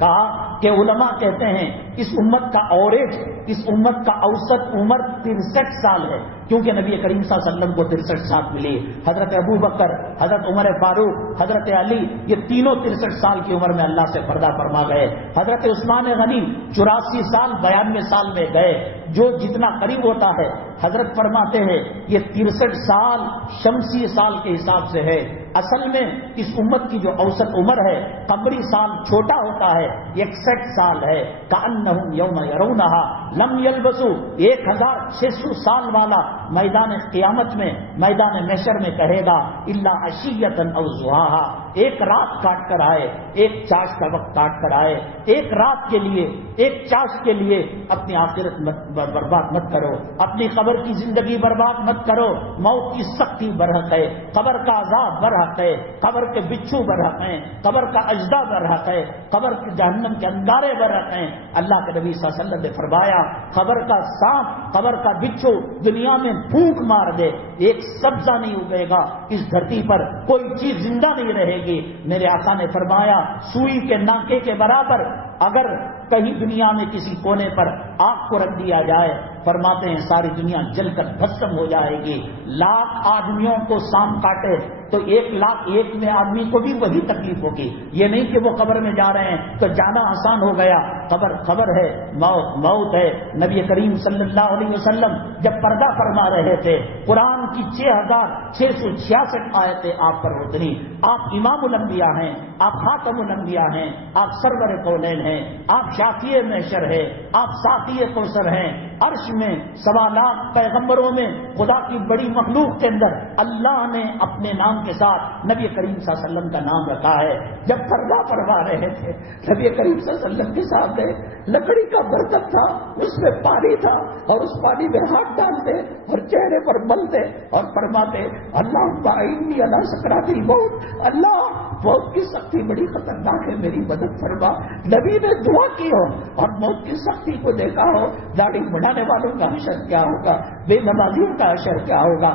کہا کہ علماء کہتے ہیں اس امت کا اوریج، اس امت کا اوسط عمر 63 سال ہے، کیونکہ نبی کریم صلی اللہ علیہ وسلم کو 63 سال ملی۔ حضرت ابو بکر، حضرت عمر فاروق، حضرت علی، یہ تینوں 63 سال کی عمر میں اللہ سے پردہ فرما گئے۔ حضرت عثمان غنی 84 سال 92 سال میں گئے۔ جو جتنا قریب ہوتا ہے حضرت فرماتے ہیں یہ 63 سال شمسی سال کے حساب سے ہے، اصل میں اس امت کی جو اوسط عمر ہے قمری سال چھوٹا ہوتا ہے 61 سال ہے۔ کأنہم یوم یرونہا لم یلبسوا، 1600 سال والا میدان قیامت میں، میدان محشر میں کہے گا الا عشیۃ او ضحاہا، ایک رات کاٹ کر آئے، ایک چاش کا وقت کاٹ کر آئے، ایک رات کے لیے، ایک چاش کے لیے اپنی آخرت برباد مت کرو، اپنی قبر کی زندگی برباد مت کرو۔ موت کی سختی برحق ہے، قبر کا عذاب برحق ہے، قبر کے بچھو برحق ہیں، قبر کا اجدا برحق ہے، قبر کے جہنم کے انگارے برحق ہیں۔ اللہ کے نبی صلی اللہ علیہ وسلم نے فرمایا قبر کا سانپ، قبر کا بچھو دنیا میں پھونک مار دے، ایک سبزہ نہیں اگے گا اس دھرتی پر، کوئی چیز زندہ نہیں رہے گی۔ میرے آقا نے فرمایا سوئی کے ناکے کے برابر اگر کہیں دنیا میں کسی کونے پر آگ کو رکھ دیا جائے، فرماتے ہیں ساری دنیا جل کر بھسم ہو جائے گی۔ 1,00,000 آدمیوں کو سانپ کاٹے تو 1,00,001 میں آدمی کو بھی وہی تکلیف ہوگی، یہ نہیں کہ وہ قبر میں جا رہے ہیں تو جانا آسان ہو گیا۔ قبر خبر ہے، موت موت ہے۔ نبی کریم صلی اللہ علیہ وسلم جب پردہ فرما رہے تھے، قرآن کی 6,666 آیتیں آپ پر اتری۔ آپ امام الانبیاء ہیں، آپ خاتم الانبیاء ہیں، آپ سرور کونین ہیں، آپ شافی محشر ہیں، آپ ساقی کوثر ہیں۔ عرش میں 1.25 لاکھ پیغمبروں میں خدا کی بڑی مخلوق کے اندر اللہ نے اپنے نام کے ساتھ نبی کریم صلی اللہ علیہ وسلم کا نام رکھا ہے۔ جب پردہ فرما رہے تھے نبی کریم صلی اللہ علیہ وسلم کے سامنے لکڑی کا برتن تھا، اس میں پانی تھا، اور اس پانی میں ہاتھ ڈالتے اور چہرے پر ملتے اور فرماتے اللہ انی علی سکرات الموت، اللہ موت کی سختی بڑی خطرناک ہے، میری مدد فرما۔ نبی نے دعا کی ہو اور موت کی سختی کو دیکھا ہو، داڑھی بڑھانے والوں کا حشر کیا ہوگا، بے نمازیوں کا حشر کیا ہوگا۔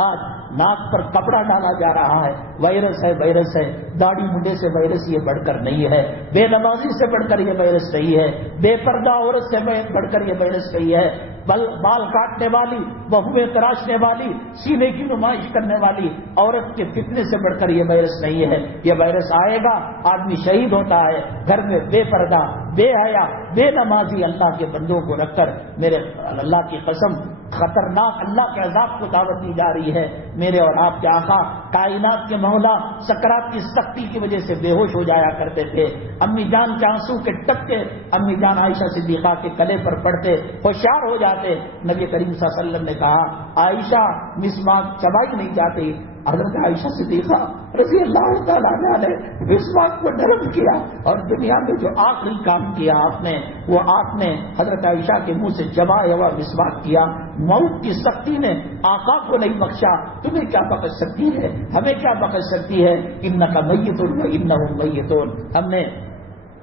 آج ناک پر کپڑا ڈالا جا رہا ہے، وائرس ہے، وائرس ہے۔ داڑھی منڈے سے وائرس یہ بڑھ کر نہیں ہے، بے نمازی سے بڑھ کر یہ وائرس نہیں ہے، بے پردہ عورت سے بڑھ کر یہ وائرس نہیں ہے، بال کاٹنے والی، بہویں تراشنے والی، سینے کی نمائش کرنے والی عورت کے فتنے سے بڑھ کر یہ وائرس نہیں ہے۔ یہ وائرس آئے گا، آدمی شہید ہوتا ہے، گھر میں بے پردہ، بے حیا، بے نمازی اللہ کے بندوں کو رکھ کر، میرے اللہ کی قسم خطرناک اللہ کے عذاب کو دعوت دی جا رہی ہے۔ میرے اور آپ کے آقا کائنات کے مولا سکرات کی سختی کی وجہ سے بے ہوش ہو جایا کرتے تھے، امی جان کے آنسو کے ٹپکے امی جان عائشہ صدیقہ کے گلے پر پڑتے، ہوشیار ہو جاتے۔ نبی کریم صلی اللہ علیہ وسلم نے کہا عائشہ مسواک چبائی نہیں جاتی۔ حضرت عائشہ صدیقہ رضی اللہ تعالیٰ عنہا نے مسواک کو نرم کیا، اور دنیا میں جو آخری کام کیا آپ نے، وہ آپ نے حضرت عائشہ کے منہ سے چبایا ہوا مسواک کیا۔ موت کی سختی نے آقا کو نہیں بخشا، تمہیں کیا بخش سکتی ہے، ہمیں کیا بخش سکتی ہے۔ انک میت وانہم میتون۔ ہم نے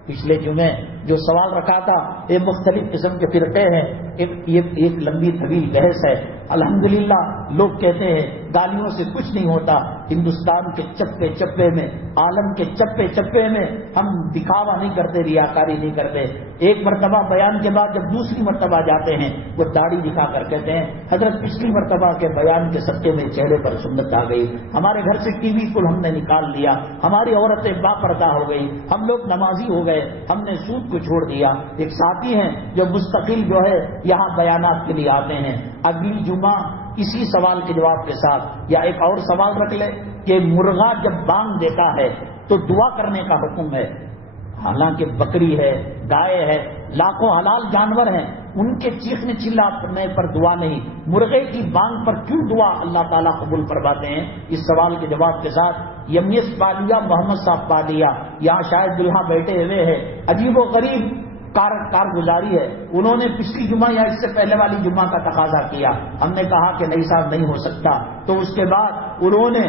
پچھلے جمعے جو سوال رکھا تھا، یہ مختلف قسم کے فرقے ہیں، ایک لمبی طویل بحث ہے۔ الحمدللہ لوگ کہتے ہیں گالیوں سے کچھ نہیں ہوتا۔ ہندوستان کے چپے چپے میں، عالم کے چپے چپے میں ہم دکھاوا نہیں کرتے، ریاکاری نہیں کرتے۔ ایک مرتبہ بیان کے بعد جب دوسری مرتبہ جاتے ہیں وہ داڑھی دکھا کر کہتے ہیں حضرت پچھلی مرتبہ کے بیان کے صدقے میں چہرے پر سنت آ گئی، ہمارے گھر سے ٹی وی کو ہم نے نکال لیا، ہماری عورتیں با پردہ ہو گئی، ہم لوگ نمازی ہو گئے، ہم نے سود کو چھوڑ دیا۔ ایک ساتھی ہیں جو مستقل جو ہے یہاں بیانات کے لیے آتے ہیں، اگلی جمعہ اسی سوال کے جواب کے ساتھ یا ایک اور سوال رکھ لے کہ مرغا جب بانگ دیتا ہے تو دعا کرنے کا حکم ہے، حالانکہ بکری ہے، گائے ہے، لاکھوں حلال جانور ہیں، ان کے چیخنے چلانے پر دعا نہیں، مرغے کی بانگ پر کیوں دعا اللہ تعالیٰ قبول فرماتے ہیں؟ اس سوال کے جواب کے ساتھ یمیس پالیا محمد صاحب پالیا یہاں شاید دلہا بیٹھے ہوئے ہیں، عجیب و غریب کارگزاری ہے، انہوں نے پچھلی جمعہ یا اس سے پہلے والی جمعہ کا تقاضا کیا، ہم نے کہا کہ نہیں صاحب نہیں ہو سکتا، تو اس کے بعد انہوں نے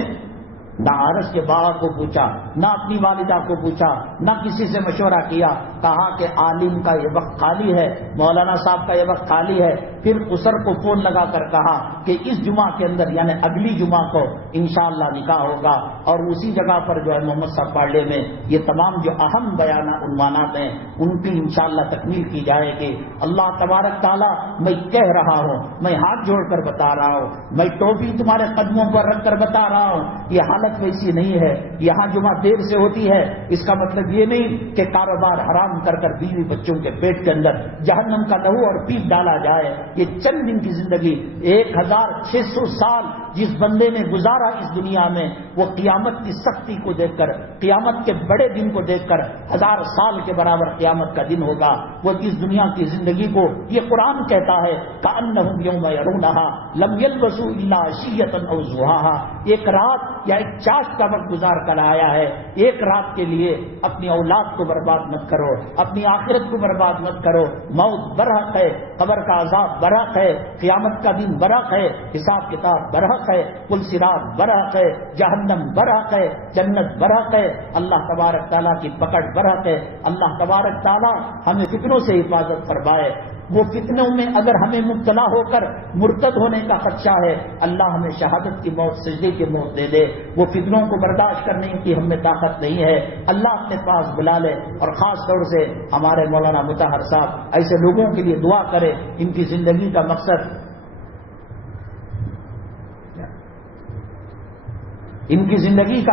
نہ عارض کے بابا کو پوچھا، نہ اپنی والدہ کو پوچھا، نہ کسی سے مشورہ کیا، کہا کہ عالم کا یہ وقت خالی ہے، مولانا صاحب کا یہ وقت خالی ہے، پھر اسر کو فون لگا کر کہا کہ اس جمعہ کے اندر یعنی اگلی جمعہ کو انشاءاللہ نکاح ہوگا، اور اسی جگہ پر جو ہے محمد صاحب پارلے میں یہ تمام جو اہم عنوانات ہیں ان کی انشاءاللہ تکمیل کی جائے گی۔ اللہ تبارک تعالیٰ، میں کہہ رہا ہوں، میں ہاتھ جوڑ کر بتا رہا ہوں، میں ٹوپی تمہارے قدموں پر رکھ کر بتا رہا ہوں، یہ حالت ویسی نہیں ہے، یہاں جمعہ دیر سے ہوتی ہے، اس کا مطلب یہ نہیں کہ کاروبار حرام کر کر بیوی بچوں کے پیٹ کے اندر جہنم کا لہو اور پیپ ڈالا جائے۔ یہ چند دن کی زندگی 1600 سال جس بندے نے گزارا اس دنیا میں، وہ قیامت کی سختی کو دیکھ کر، قیامت کے بڑے دن کو دیکھ کر 1000 سال کے برابر قیامت کا دن ہوگا۔ وہ اس دنیا کی زندگی کو یہ قرآن کہتا ہے کأنہم یوم یرونہا لم یلبسوا الا عشیۃ او ضحاہا، ایک رات یا ایک چاشت کا وقت گزار کر آیا ہے، ایک رات کے لیے اپنی اولاد کو برباد مت کرو، اپنی آخرت کو برباد مت کرو۔ موت برحق ہے، قبر کا عذاب برحق ہے، قیامت کا دن برحق ہے، حساب کتاب برحق ہے، پل صراط برحق ہے، جہنم برحق ہے، جنت برحق ہے، اللہ تبارک تعالیٰ کی پکڑ برحق ہے۔ اللہ تبارک تعالیٰ ہمیں فتنوں سے حفاظت فرمائے۔ وہ فتنوں میں اگر ہمیں مبتلا ہو کر مرتد ہونے کا خدشہ ہے، اللہ ہمیں شہادت کی موت، سجدے کی موت دے دے۔ وہ فتنوں کو برداشت کرنے کی ہم میں طاقت نہیں ہے، اللہ اپنے پاس بلا لے۔ اور خاص طور سے ہمارے مولانا مطہر صاحب ایسے لوگوں کے لیے دعا کرے، ان کی زندگی کا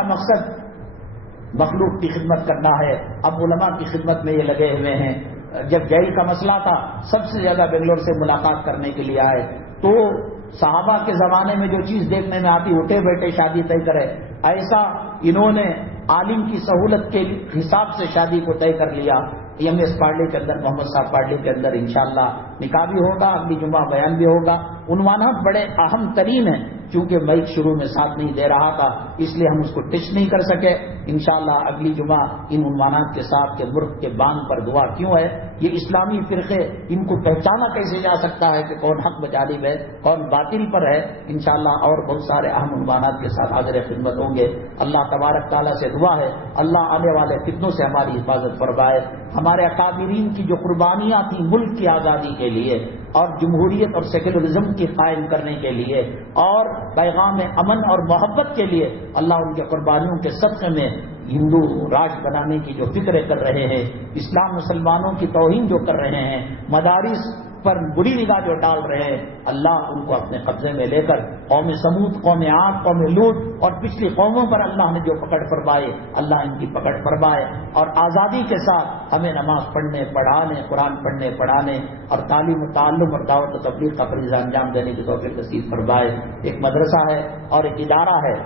مقصد مخلوق کی خدمت کرنا ہے۔ اب علماء کی خدمت میں یہ لگے ہوئے ہیں۔ جب جیل کا مسئلہ تھا، سب سے زیادہ بنگلور سے ملاقات کرنے کے لیے آئے، تو صحابہ کے زمانے میں جو چیز دیکھنے میں آتی، اٹھے بیٹھے شادی طے کرے، ایسا انہوں نے عالم کی سہولت کے حساب سے شادی کو طے کر لیا۔ ایم ایس پارلے کے اندر، محمد صاحب پارلے کے اندر انشاءاللہ نکاح بھی ہوگا، اگلی جمعہ بیان بھی ہوگا۔ عنوانات بڑے اہم ترین ہیں، چونکہ میں شروع میں ساتھ نہیں دے رہا تھا اس لیے ہم اس کو ٹچ نہیں کر سکے۔ انشاءاللہ اگلی جمعہ ان عنوانات کے ساتھ کہ مرغ کے بانگ پر دعا کیوں ہے، یہ اسلامی فرقے ان کو پہچانا کیسے جا سکتا ہے کہ کون حق بجانب ہے کون باطل پر ہے۔ انشاءاللہ اور بہت سارے اہم عنوانات کے ساتھ حاضر خدمت ہوں گے۔ اللہ تبارک تعالیٰ سے دعا ہے اللہ آنے والے فتنوں سے ہماری حفاظت فرمائے۔ ہمارے اکابرین کی جو قربانیاں تھیں ملک کی آزادی کے لیے اور جمہوریت اور سیکولرزم کی قائم کرنے کے لیے اور پیغام امن اور محبت کے لیے، اللہ ان کے قربانیوں کے صدقے میں ہندو راج بنانے کی جو فکریں کر رہے ہیں، اسلام مسلمانوں کی توہین جو کر رہے ہیں، مدارس پر بری نگاہ جو ڈال رہے ہیں، اللہ ان کو اپنے قبضے میں لے کر قوم سمود، قوم عاد، قوم لوط اور پچھلی قوموں پر اللہ نے جو پکڑ فرمائے، اللہ ان کی پکڑ فرمائے اور آزادی کے ساتھ ہمیں نماز پڑھنے، پڑھانے، قرآن پڑھنے، پڑھانے اور تعلیم و تعلم اور دعوت و تبلیغ کا فریضہ انجام دینے کی توفیق نصیب فرمائے۔ ایک مدرسہ ہے اور ایک ادارہ ہے،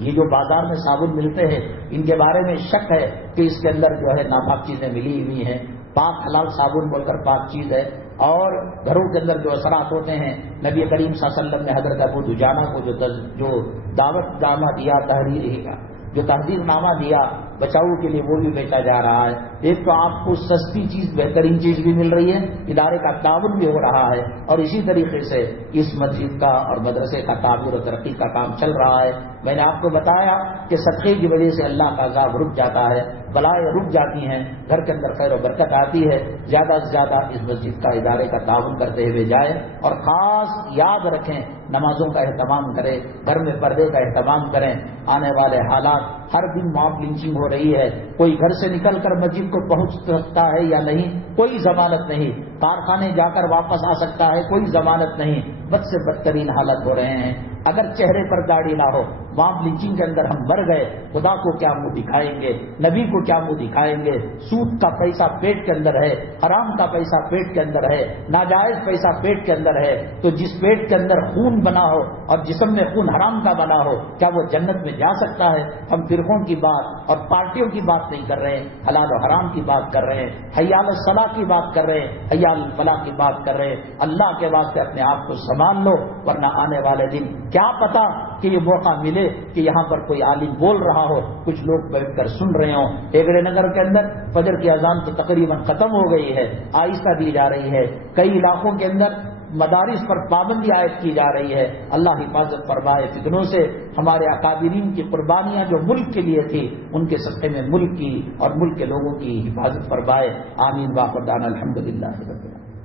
یہ جو بازار میں صابن ملتے ہیں ان کے بارے میں شک ہے کہ اس کے اندر جو ہے ناپاک چیزیں ملی ہوئی ہیں۔ پاک حلال صابن بول کر پاک چیز ہے، اور گھروں کے اندر جو اثرات ہوتے ہیں، نبی کریم صلی اللہ علیہ وسلم نے حضرت ابو دجانہ کو جو دعوت نامہ دیا، تحذیر نامہ دیا بچاؤ کے لیے، وہ بھی بیچا جا رہا ہے۔ ایک تو آپ کو سستی چیز، بہترین چیز بھی مل رہی ہے، ادارے کا تعاون بھی ہو رہا ہے، اور اسی طریقے سے اس مسجد کا اور مدرسے کا تعمیر و ترقی کا کام چل رہا ہے۔ میں نے آپ کو بتایا کہ صدقے کی وجہ سے اللہ کا عذاب رک جاتا ہے، بلائیں رک جاتی ہیں، گھر کے اندر خیر و برکت آتی ہے۔ زیادہ سے زیادہ اس مسجد کا ادارے کا تعاون کرتے ہوئے جائیں، اور خاص یاد رکھیں نمازوں کا اہتمام کریں، گھر میں پردے کا اہتمام کریں۔ آنے والے حالات، ہر دن موب لنچنگ ہو رہی ہے، کوئی گھر سے نکل کر مسجد کو پہنچ سکتا ہے یا نہیں، کوئی ضمانت نہیں، کارخانے جا کر واپس آ سکتا ہے، کوئی ضمانت نہیں، بد سے بدترین حالت ہو رہے ہیں۔ اگر چہرے پر داڑھی نہ ہو، وہاں لنچنگ کے اندر ہم مر گئے، خدا کو کیا منہ دکھائیں گے، نبی کو کیا منہ دکھائیں گے؟ سود کا پیسہ پیٹ کے اندر ہے، حرام کا پیسہ پیٹ کے اندر ہے، ناجائز پیسہ پیٹ کے اندر ہے، تو جس پیٹ کے اندر خون بنا ہو اور جسم میں خون حرام کا بنا ہو، کیا وہ جنت میں جا سکتا ہے؟ ہم فرقوں کی بات اور پارٹیوں کی بات نہیں کر رہے ہیں، حلال و حرام کی بات کر رہے ہیں، حی علی الصلاح کی بات کر رہے ہیں، حی علی الفلاح کی بات کر رہے ہیں۔ اللہ کے واسطے اپنے آپ کو سنبھال لو، ورنہ آنے والے دن کیا پتا کہ یہ موقع ملے کہ یہاں پر کوئی عالم بول رہا ہو، کچھ لوگ بیٹھ کر سن رہے ہوں۔ ہیگڑے نگر کے اندر فجر کی اذان تو تقریباً ختم ہو گئی ہے، آہستہ دی جا رہی ہے، کئی علاقوں کے اندر مدارس پر پابندی عائد کی جا رہی ہے۔ اللہ حفاظت فرمائے فتنوں سے، ہمارے اکابرین کی قربانیاں جو ملک کے لیے تھی ان کے صدقے میں ملک کی اور ملک کے لوگوں کی حفاظت فرمائے۔ آمین واخر دعوانا الحمدللہ رب العالمین۔